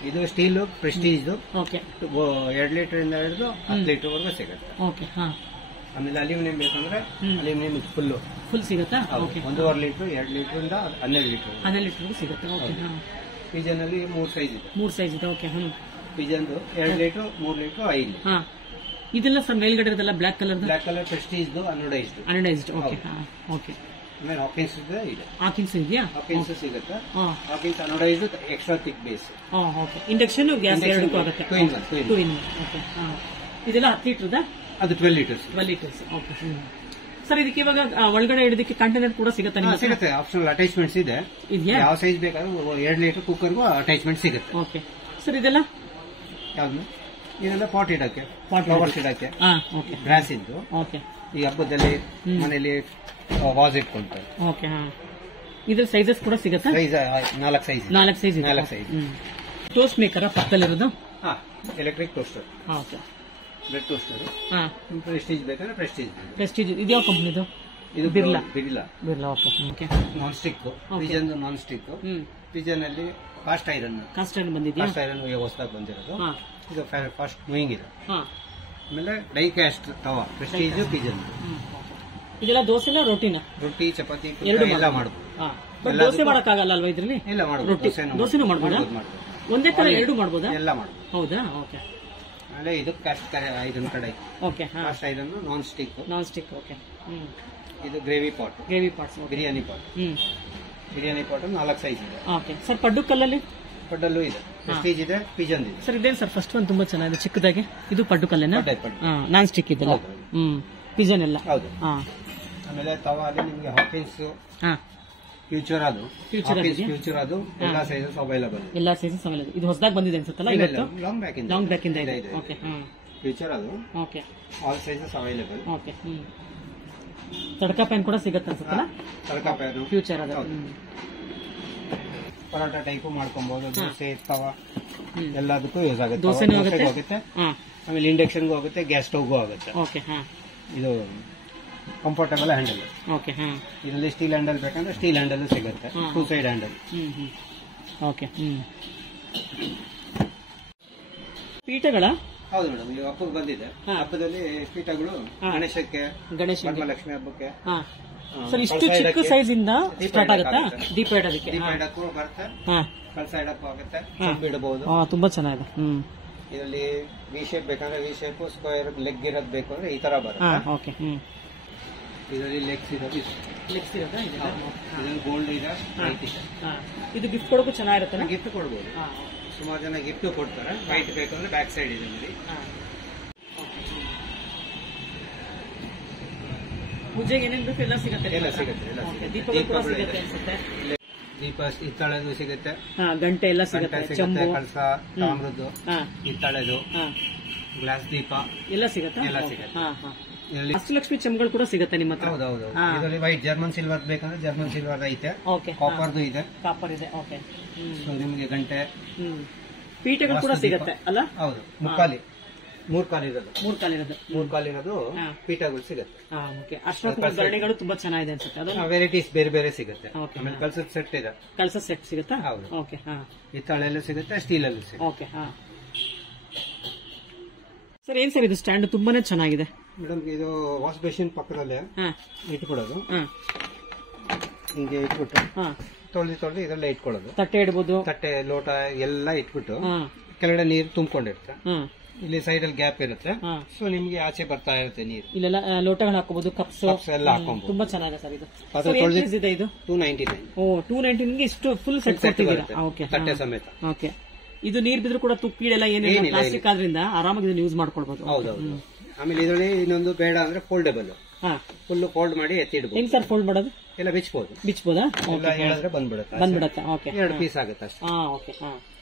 ಇದು ಸ್ಟೀಲ್ ಪ್ರೆಸ್ಟೀಜ್. ಓಕೆ, 2 ಲೀಟರ್ ಇಂದ ಹಿಡಿದು 10 ಲೀಟರ್ ವರೆಗೂ ಸಿಗುತ್ತೆ. ಓಕೆ, ಆಮೇಲೆ ಅಲ್ಯೂಮಿನಿಯಂ ಬೇಕಂದ್ರೆ ಅಲ್ಯೂಮಿನಿಯಂ ಫುಲ್ ಸಿಗುತ್ತಾ? 1.5 ಲೀಟರ್, 2 ಲೀಟರ್ ಇಂದ 12 ಲೀಟರ್ ಸಿಗುತ್ತೆ. ಓಕೆ, ಪಿಜನ್ ಅಲ್ಲಿ 3 ಸೈಜ್ ಇದೆ. 3 ಸೈಜ್ ಇದೆ. Okay, Pigeon 2 litre, 3 litre, 5 litre. ಇದೆಲ್ಲ ಸರ್ ಮೇಲ್ಗಡೆ ಇರೋದೆಲ್ಲ black colour. Prestige anodised. Okay, ಆಮೇಲೆ ಹಾಕಿನ್ಸ್ ಇದೆ. ಹಾಕಿನ್ಸ್ ಇದೆಯಾ? ಹಾಕಿನ್ಸ್ ಸಿಗುತ್ತೆ. Hawkins anodised, extra thick base. Okay, induction gas ಎರಡಕ್ಕೂ ಆಗುತ್ತೆ. 2 in 1. ಓಕೆ, ಇದೆಲ್ಲ 10 ಲೀಟರ್ದ? ಅದು 12 ಲೀಟರ್ಸ್. 12 ಲೀಟರ್ಸ್. ಓಕೆ, ಸರ್ ಇದಕ್ಕೆ ಇವಾಗ ಒಳಗಡೆ ಇಡೋದಕ್ಕೆ ಕಂಟೈನರ್ ಕೂಡ ಸಿಗುತ್ತೆ? ಸಿಗುತ್ತೆ, ಆಪ್ಷನಲ್ ಅಟ್ಯಾಚ್ಮೆಂಟ್ಸ್ ಇದೆ. ಯಾವ ಸೈಜ್ ಬೇಕಾದ್ರೂ 2 ಲೀಟರ್ ಕುಕ್ಕರ್ಗೂ ಅಟ್ಯಾಚ್ಮೆಂಟ್ ಸಿಗುತ್ತೆ. ಓಕೆ, ಸರ್ ಇದೆಲ್ಲ ಯಾವ್ದು? ಇದೆಲ್ಲ ಪಾಟ್ ಇಡಕ್ಕೆ, ಫ್ಲವರ್ಸ್ ಇಡಕ್ಕೆ. ಗ್ರಾಸ್ ಇದ್ದು. ಓಕೆ, ಈ ಹಬ್ಬದಲ್ಲಿ ಮನೆಯಲ್ಲಿ ವಾಸ್ ಇಟ್ಕೊಳ್ತಾರೆ. ಓಕೆ, ಇದ್ರ ಸೈಜಸ್ ಕೂಡ ಸಿಗುತ್ತೆ? 4 ಸೈಜ್. ಟೋಸ್ಟ್ ಮೇಕರ್ ಪಕ್ಕದಲ್ಲಿರೋದು? Electric toaster. Okay, bread toaster. Prestige ಬೇಕಾದ್ರೆ ಪ್ರೆಸ್ಟೀಜ್. ಇದ್ಯಾವ ಕಂಪ್ನಿದು? ಇದು Birla Birla Birla okay non stick Pigeon non stick Pigeon ಅಲ್ಲಿ ಕಾಸ್ಟ್ ಐರನ್ ಬಂದಿದ್ಯಾ ಕಾಸ್ಟ್ ಐರನ್ ಹೊಸದಾಗಿ ಬಂದಿರೋದು ಇದು ಫಾಸ್ಟ್ ಮೂವಿಂಗ್ ಇದೆ ಹಾ ಆಮೇಲೆ ಡೈ ಕ್ಯಾಸ್ಟ್ ತವಾ ಪ್ರೆಸ್ಟೀಜ್ ಪಿಜನ್ ಇದೆಲ್ಲ ದೋಸೆನ ರೋಟಿನ ರೊಟ್ಟಿ ಚಪಾತಿ ಎರಡು ಎಲ್ಲ ಮಾಡಬಹುದು ಬಟ್ ದೋಸೆ ಮಾಡಕ್ಕಾಗಲ್ಲ ಅಲ್ವಾ ಇದ್ರಲ್ಲಿ ಎಲ್ಲ ಮಾಡಬಹುದು ದೋಸೆನೂ ಮಾಡ್ಬೋದಾ ಒಂದೇ ತರ ಎರಡು ಮಾಡ್ಬೋದಾ ಎಲ್ಲ ಮಾಡಬಹುದು ಹೌದಾ ಓಕೆ ಆಮೇಲೆ ಇದು ಕಾಸ್ಟ್ ಐರನ್ ಕಡೆ okay cast iron non stick okay ಇದು gravy pot pots biryani pot biryani pot 4 size ಇದೆ ಓಕೆ ಸರ್ ಪಡ್ಡು ಕಲ್ಲಲ್ಲಿ ಪಡ್ಡಲ್ಲೂ ಇದೆ ಪ್ರೆಸ್ಟೀಜ್ ಇದೆ ಪಿಜನ್ ಇದೆ ಸರ್ ಇದೇನು ಸರ್ ಫಸ್ಟ್ ಒಂದು ತುಂಬಾ ಚೆನ್ನಾಗಿದೆ ಚಿಕ್ಕದಾಗಿ ಇದು ಪಡ್ಡು ಕಲ್ಲೇನಾ ಪಡ್ಡು ನಾನ್ ಸ್ಟಿಕ್ ಇದೆಲ್ಲ ಪಿಜನ್ ಎಲ್ಲ ಹೌದು ಆಮೇಲೆ ತವಾ ಅಲ್ಲಿ ನಿಮಗೆ ಹಾಕಿನ್ಸ್ ಫ್ಯೂಚರ್ ಅದು ಎಲ್ಲ ಸೈಜಸ್ ಅವೈಲಬಲ್ ಇದು ಹೊಸದಾಗಿ ಬಂದಿದೆ ಅನ್ಸುತ್ತಲ್ಲ ಇವತ್ತು ಲಾಂಗ್ ಬ್ಯಾಕ್ ಇಂದ ಇದೆ ಓಕೆ ಫ್ಯೂಚರ್ ಅದು okay all sizes available okay tadka pan ಕೂಡ ಸಿಗುತ್ತೆ ಅನ್ಸುತ್ತಲ್ಲ ತಡಕ ಪ್ಯಾನ್ ಫ್ಯೂಚರ್ ಅದು ಪರೋಟ ಟೈಪ್ ಮಾಡ್ಕೊಬಹುದು ದೋಸೆ ತವಾ ಎಲ್ಲದಕ್ಕೂ ಯೂಸ್ ಆಗುತ್ತೆ ದೋಸೆನೂ ಆಗುತ್ತೆ ಆಮೇಲೆ ಇಂಡಕ್ಷನ್ಗೂ ಆಗುತ್ತೆ ಗ್ಯಾಸ್ ಸ್ಟವ್ಗೂ ಆಗುತ್ತೆ ಓಕೆ ಇದು ಕಂಫರ್ಟಬಲ್ ಹ್ಯಾಂಡಲ್ ಓಕೆ ಇದರಲ್ಲಿ ಸ್ಟೀಲ್ ಹ್ಯಾಂಡಲ್ ಬೇಕಂದ್ರೆ ಸ್ಟೀಲ್ ಹ್ಯಾಂಡಲ್ ಸಿಗುತ್ತೆ 2 ಸೈಡ್ ಹ್ಯಾಂಡಲ್ ಓಕೆ ಪೀಠಗಳ ಹೌದು ಮೇಡಮ್ ಈಗ ಹಬ್ಬಕ್ಕೆ ಬಂದಿದೆ ಹಬ್ಬದಲ್ಲಿ ಪೀಠಗಳು ಗಣೇಶಕ್ಕೆ ಲಕ್ಷ್ಮಿ ಹಬ್ಬಕ್ಕೆ ಸರ್ ಇಷ್ಟು ಚಿಕ್ಕ ಸೈಜ್ ಇಂದ ಸ್ಟಾರ್ಟ್ ಆಗುತ್ತಾ ದೀಪ ಇಡೋದಕ್ಕೆ ದೀಪ ಇಡಕ್ಕೂ ಬರುತ್ತೆ ಕಳಸ ಇಡಕ್ಕೂ ಆಗುತ್ತೆ ಇಡಬಹುದು ತುಂಬಾ ಚೆನ್ನಾಗಿದೆ ಇದರಲ್ಲಿ ವಿ ಶೇಪ್ ಬೇಕಂದ್ರೆ ವಿ ಶೇಪ್ ಸ್ಕ್ವೇರ್ ಲೆಗ್ ಇರೋದು ಬೇಕು ಅಂದ್ರೆ ಈ ತರ ಬರುತ್ತೆ ಓಕೆ ಇದರಲ್ಲಿ ಲೆಗ್ಸ್ ಇರೋದು ಇದರಲ್ಲಿ ಗೋಲ್ಡ್ ಇದೆ ವೈಟ್ ಇದೆ ಇದು ಗಿಫ್ಟ್ ಕೊಡೋಕು ಚೆನ್ನಾಗಿರುತ್ತೆ ಗಿಫ್ಟ್ ಕೊಡ್ಬೋದು ಸುಮಾರು ಜನ ಗಿಫ್ಟ್ ಕೊಡ್ತಾರೆ ವೈಟ್ ಬೇಕು ಅಂದ್ರೆ ಬ್ಯಾಕ್ ಸೈಡ್ ಇದೆ ನೋಡಿ ಪೂಜೆಗೆ ಏನೇನು ಬೇಕು ಎಲ್ಲ ಸಿಗುತ್ತೆ ದೀಪ ಹಿತ್ತಾಳೆದು ಸಿಗುತ್ತೆ ಗಂಟೆ ಎಲ್ಲ ಸಿಗುತ್ತೆ ಕಳಸ ತಾಮ್ರದ್ದು ಹಿತ್ತಾಳೆದು ಗ್ಲಾಸ್ ದೀಪ ಎಲ್ಲ ಸಿಗುತ್ತೆ ಅಷ್ಟಲಕ್ಷ್ಮಿ ಚಮ್ಗಳು ಕೂಡ ಸಿಗುತ್ತೆ ನಿಮ್ಮ ಹತ್ರ ಹೌದೌದು ಇದರಲ್ಲಿ ವೈಟ್ ಜರ್ಮನ್ ಸಿಲ್ವರ್ ಬೇಕಂದ್ರೆ ಜರ್ಮನ್ ಸಿಲ್ವರ್ ಐತೆ ಕಾಪರ್ದು ಇದೆ ಕಾಪರ್ ಇದೆ ಓಕೆ ನಿಮಗೆ ಗಂಟೆ ಪೀಠಗಳು ಕೂಡ ಸಿಗುತ್ತೆ ಅಲ್ಲ ಹೌದು ಮೂರ್ ಕಾಲ್ ಇರೋದು ಪೀಠಗಳು ಸಿಗುತ್ತೆ ಗರಡಿಗಳು ತುಂಬಾ ಚೆನ್ನಾಗಿದೆ ಅನ್ಸುತ್ತೆ ವೆರೈಟೀಸ್ ಬೇರೆ ಬೇರೆ ಸಿಗುತ್ತೆ ಆಮೇಲೆ ಕಲ್ಸದ ಸೆಟ್ ಇದೆ ಕಲ್ಸದ ಸೆಟ್ ಸಿಗುತ್ತಾ ಹೌದು ಓಕೆ ಹಿತ್ತಾಳೆಲ್ಲೂ ಸಿಗುತ್ತೆ ಸ್ಟೀಲ್ ಅಲ್ಲೂ ಸಿಗುತ್ತೆ ಓಕೆ ಸರ್ ಏನ್ ಸರ್ ಇದು ಸ್ಟ್ಯಾಂಡ್ ತುಂಬಾನೇ ಚೆನ್ನಾಗಿದೆ ಮೇಡಮ್ ಇದು ವಾಶ್ ಬೇಸಿನ್ ಪಕ್ಕದಲ್ಲೇ ಇಟ್ಬಿಡೋದು ಹಿಂಗೆ ಇಟ್ಬಿಟ್ಟು ತೊಳೆದು ಇದರಲ್ಲೇ ಇಟ್ಕೊಳ್ಳೋದು ತಟ್ಟೆ ಇಡ್ಬೋದು ತಟ್ಟೆ ಲೋಟ ಎಲ್ಲ ಇಟ್ಬಿಟ್ಟು ಕೆಳಗಡೆ ನೀರು ತುಂಬಿಕೊಂಡಿರುತ್ತೆ ಇಲ್ಲಿ ಸೈಡ್ ಅಲ್ಲಿ ಗ್ಯಾಪ್ ಇರುತ್ತೆ ಸೊ ನಿಮ್ಗೆ ಆಚೆ ಬರ್ತಾ ಇರುತ್ತೆ ನೀರು ಇಲ್ಲೆಲ್ಲ ಲೋಟಗಳು ಹಾಕೋಬಹುದು ಕಪ್ಸ್ ಎಲ್ಲ ಹಾಕೋಬಹುದು ತುಂಬಾ ಚೆನ್ನಾಗಿದೆ ಸರ್ ಇದು ಇದೆ ಇದು 299 299 ಇಷ್ಟು ಫುಲ್ ಸೆಟ್ ಕೊಟ್ಟಿದ್ದೀರಾ ಓಕೆ ತಟ್ಟೆ ಸಮೇತ ಓಕೆ ಇದು ನೀರ್ ಬಿದ್ರು ಕೂಡ ತುಕ್ಕಿಡೆಲ್ಲ ಏನಿಲ್ಲ ಪ್ಲಾಸ್ಟಿಕ್ ಆದ್ರಿಂದ ಆರಾಮಾಗಿ ಇದನ್ನ ಯೂಸ್ ಮಾಡ್ಕೊಳ್ಬಹುದು ಹೌದೌದು ಆಮೇಲೆ ಇದರಲ್ಲಿ ಇನ್ನೊಂದು ಬೇಡ ಅಂದ್ರೆ ಫೋಲ್ಡೇಬಲ್ ಫುಲ್ ಫೋಲ್ಡ್ ಮಾಡಿ ಎತ್ತಿಡ್ಬೋದು ಹೆಂಗ್ ಸರ್ ಫೋಲ್ಡ್ ಮಾಡೋದು ಎಲ್ಲ ಬಿಚ್ಬೋದಾ ಹೇಳಿದ್ರೆ ಬಂದ್ಬಿಡುತ್ತೆ ಓಕೆ 2 ಪೀಸ್ ಆಗುತ್ತೆ ಅಷ್ಟೇ ಓಕೆ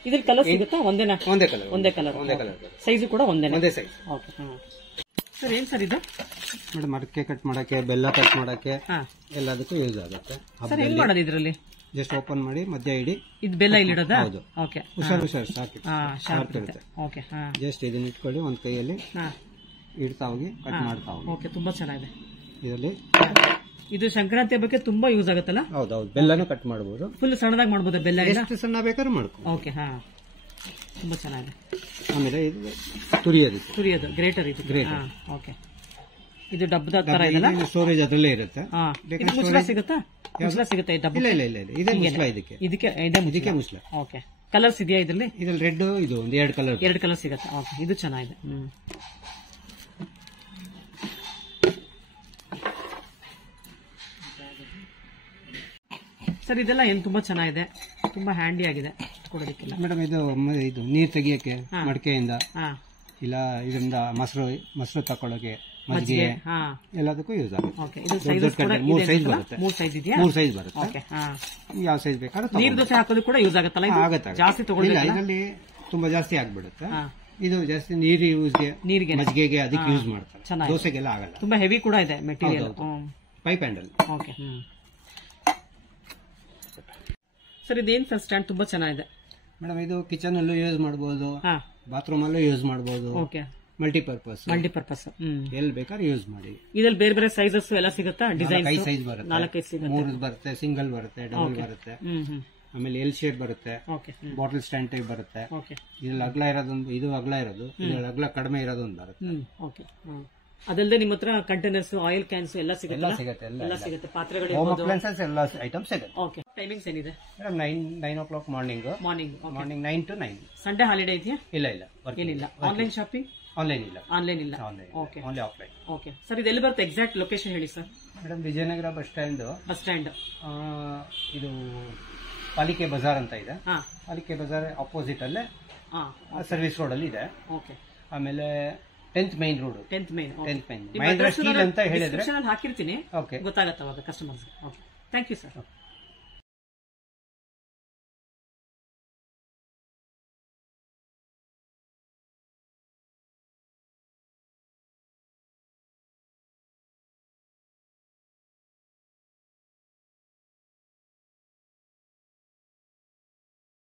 ಇದ್ರ ಕಲರ್ ಸಿಗುತ್ತಾ ಒಂದೇ ಕಲರ್ ಸೈಜ್ ಕೂಡ ಒಂದೇ ಸೈಜ್ ಓಕೆ ಸರ್ ಏನ್ ಸರ್ ಇದು ಮೇಡಮ್ ಅಡಿಕೆ ಕಟ್ ಮಾಡಕ್ಕೆ ಬೆಲ್ಲ ಕಟ್ ಮಾಡಕ್ಕೆ ಎಲ್ಲದಕ್ಕೂ ಯೂಸ್ ಆಗುತ್ತೆ ಸರ್ ಹೆಂಗ್ ಮಾಡೋದು ಇದ್ರಲ್ಲಿ ಜಸ್ಟ್ ಓಪನ್ ಮಾಡಿ ಮಧ್ಯ ಇಡಿ ಇದು ಬೆಲ್ಲ ಇಲ್ಲಿ ಇಡೋದಾ ಹೌದು ಓಕೆ ಹುಷಾರು ಸಾಕು ಶಾರ್ಪ್ ಇರುತ್ತೆ ಓಕೆ ಜಸ್ಟ್ ಇದನ್ನ ಇಟ್ಕೊಳ್ಳಿ ಒಂದ್ ಕೈಯಲ್ಲಿ ಇಡ್ತಾ ಹೋಗಿ ಕಟ್ ಮಾಡ್ತಾ ಹೋಗಿ ಓಕೆ ತುಂಬಾ ಚೆನ್ನಾಗಿದೆ ಇದರಲ್ಲಿ ಇದು ಸಂಕ್ರಾಂತಿ ಹಬ್ಬಕ್ಕೆ ತುಂಬಾ ಯೂಸ್ ಆಗುತ್ತಲ್ಲ ಹೌದೌದು ಬೆಲ್ಲನೂ ಕಟ್ ಮಾಡಬಹುದು ಫುಲ್ ಸಣ್ಣದಾಗಿ ಮಾಡಬಹುದು ಬೆಲ್ಲ ಎಷ್ಟು ಸಣ್ಣ ಬೇಕಾದ್ರೂ ಮಾಡ್ಕೊ ಓಕೆ ತುಂಬಾ ಚೆನ್ನಾಗಿದೆ ಆಮೇಲೆ ಇದು ತುರಿಯೋದು ಗ್ರೇಟರ್ ಇದು ಓಕೆ ಇದು ಡಬ್ಬದ ತರ ಇದೆಲ್ಲ ಸ್ಟೋರೇಜ್ ಅದರಲ್ಲೇ ಇರುತ್ತೆ ಮುಸ್ಲ ಸಿಗುತ್ತಾ ಡಬ್ಬ ಇಲ್ಲ ಇದೇ ಮುಸ್ಲ ಇದಕ್ಕೆ ಮುಸ್ಲ ಓಕೆ ಕಲರ್ಸ್ ಇದೆಯಾ ಇದರಲ್ಲಿ ರೆಡ್ ಇದು ಒಂದು 2 ಕಲರ್ ಸಿಗುತ್ತೆ ಓಕೆ ಇದು ಚೆನ್ನಾಗಿದೆ ಸರ್ ಇದೆಲ್ಲ ಏನ್ ತುಂಬಾ ಚೆನ್ನಾಗಿದೆ ತುಂಬಾ ಹ್ಯಾಂಡಿ ಆಗಿದೆ ಕೊಡೋದಕ್ಕೆಲ್ಲ ಮೇಡಮ್ ಇದು ನೀರ್ ತೆಗಿಯಕ್ಕೆ ಮಡಕೆಯಿಂದ ಇಲ್ಲ ಇದರಿಂದ ಮೊಸರು ತಕೊಳ್ಳೋಕೆ ಮಜ್ಜಿಗೆ ಎಲ್ಲದಕ್ಕೂ ಯೂಸ್ ಆಗುತ್ತೆ 3 ಸೈಜ್ ಬರುತ್ತೆ 3 ಸೈಜ್ ಬರುತ್ತೆ ಯಾವ ಸೈಜ್ ಬೇಕಾದ್ರೆ ನೀರ್ ದೋಸೆ ಹಾಕೋದು ಕೂಡ ಯೂಸ್ ಆಗುತ್ತಲ್ಲ ಆಗುತ್ತೆ ಜಾಸ್ತಿ ತಗೊಳ್ಳಿಲ್ಲ ಇದರಲ್ಲಿ ತುಂಬಾ ಜಾಸ್ತಿ ಆಗ್ಬಿಡುತ್ತೆ ಇದು ಜಾಸ್ತಿ ನೀರಿಗೆ ಮಜ್ಜಿಗೆಗೆ ಅದಕ್ಕೆ ಯೂಸ್ ಮಾಡ್ತಾರೆ ದೋಸೆಗೆಲ್ಲ ಆಗಲ್ಲ ತುಂಬಾ ಹೆವಿ ಕೂಡ ಇದೆ material pipe handle okay sir ಇದೇನ್ ಸರ್ ಸ್ಟ್ಯಾಂಡ್ ತುಂಬಾ ಚೆನ್ನಾಗಿದೆ ಮೇಡಮ್ ಇದು ಕಿಚನ್ ಅಲ್ಲೂ ಯೂಸ್ ಮಾಡಬಹುದು ಬಾತ್ರೂಮ್ ಅಲ್ಲೂ ಯೂಸ್ ಮಾಡಬಹುದು ಮಲ್ಟಿಪರ್ಪಸ್ ಮಲ್ಟಿಪರ್ಪಸ್. ಎಲ್ಲಿ ಬೇಕಾದ್ರೆ ಯೂಸ್ ಮಾಡಿ. ಇದ್ರಲ್ಲಿ ಬೇರೆ ಬೇರೆ ಸೈಜಸ್ ಎಲ್ಲ ಸಿಗುತ್ತಾ? ಡಿಸೈನ್ 5 ಸೈಜ್ ಬರುತ್ತೆ, 4 ಸಿಗುತ್ತೆ, 3 ಬರುತ್ತೆ, ಸಿಂಗಲ್ ಬರುತ್ತೆ, ಡಬಲ್ ಬರುತ್ತೆ, ಆಮೇಲೆ ಎಲ್ ಶೇಪ್ ಬರುತ್ತೆ, ಬಾಟಲ್ ಸ್ಟ್ಯಾಂಡ್ ಟೈಪ್ ಬರುತ್ತೆ. ಇದ್ರಲ್ಲಿ ಅಗಲ ಇರೋದೊಂದು, ಇದು ಅಗಲ ಇರೋದು, ಇದ್ರಲ್ಲಿ ಅಗಲ ಕಡಿಮೆ ಇರೋದೊಂದು ಬರುತ್ತೆ. ಅದಲ್ಲದೆ ನಿಮ್ಮ ಹತ್ರ ಕಂಟೈನರ್ಸ್, ಆಯಿಲ್ ಕ್ಯಾನ್ಸ್ ಎಲ್ಲ ಸಿಗುತ್ತೆ? ಎಲ್ಲ ಸಿಗುತ್ತೆ. ಪಾತ್ರೆಗಳು, ಹೋಮ್ ಅಪ್ಲೈನ್ಸಸ್ ಎಲ್ಲ ಐಟಮ್ ಸಿಗುತ್ತೆ. ಓಕೆ. ಟೈಮಿಂಗ್ಸ್ ಏನಿದೆ? Madam 9 o'clock morning 9 to 9. Sunday holiday ಇದೆಯಾ? ಇಲ್ಲ ಏನಿಲ್ಲ. Online shopping? ಆನ್ಲೈನ್ ಇಲ್ಲ. Okay, only offline. Okay sir, ಇದು ಎಲ್ಲಿ ಬರುತ್ತೆ? ಎಕ್ಸಾಕ್ಟ್ ಲೊಕೇಶನ್ ಹೇಳಿ sir. Madam Vijayanagar bus stand, ಇದು ಪಾಲಿಕೆ ಬಜಾರ್ ಅಂತ ಇದೆ. ಪಾಲಿಕೆ ಬಜಾರ್ ಅಪೋಸಿಟ್ ಅಲ್ಲೇ ಸರ್ವಿಸ್ ರೋಡ್ ಅಲ್ಲಿ ಇದೆ. ಆಮೇಲೆ 10th main road. 10th main Mahendra steel ಅಂತ ಹೇಳಿದ್ರೆ ಹಾಕಿರ್ತೀನಿ, ಗೊತ್ತಾಗತ್ತೆ ಅವಾಗ customers. Okay, thank you sir.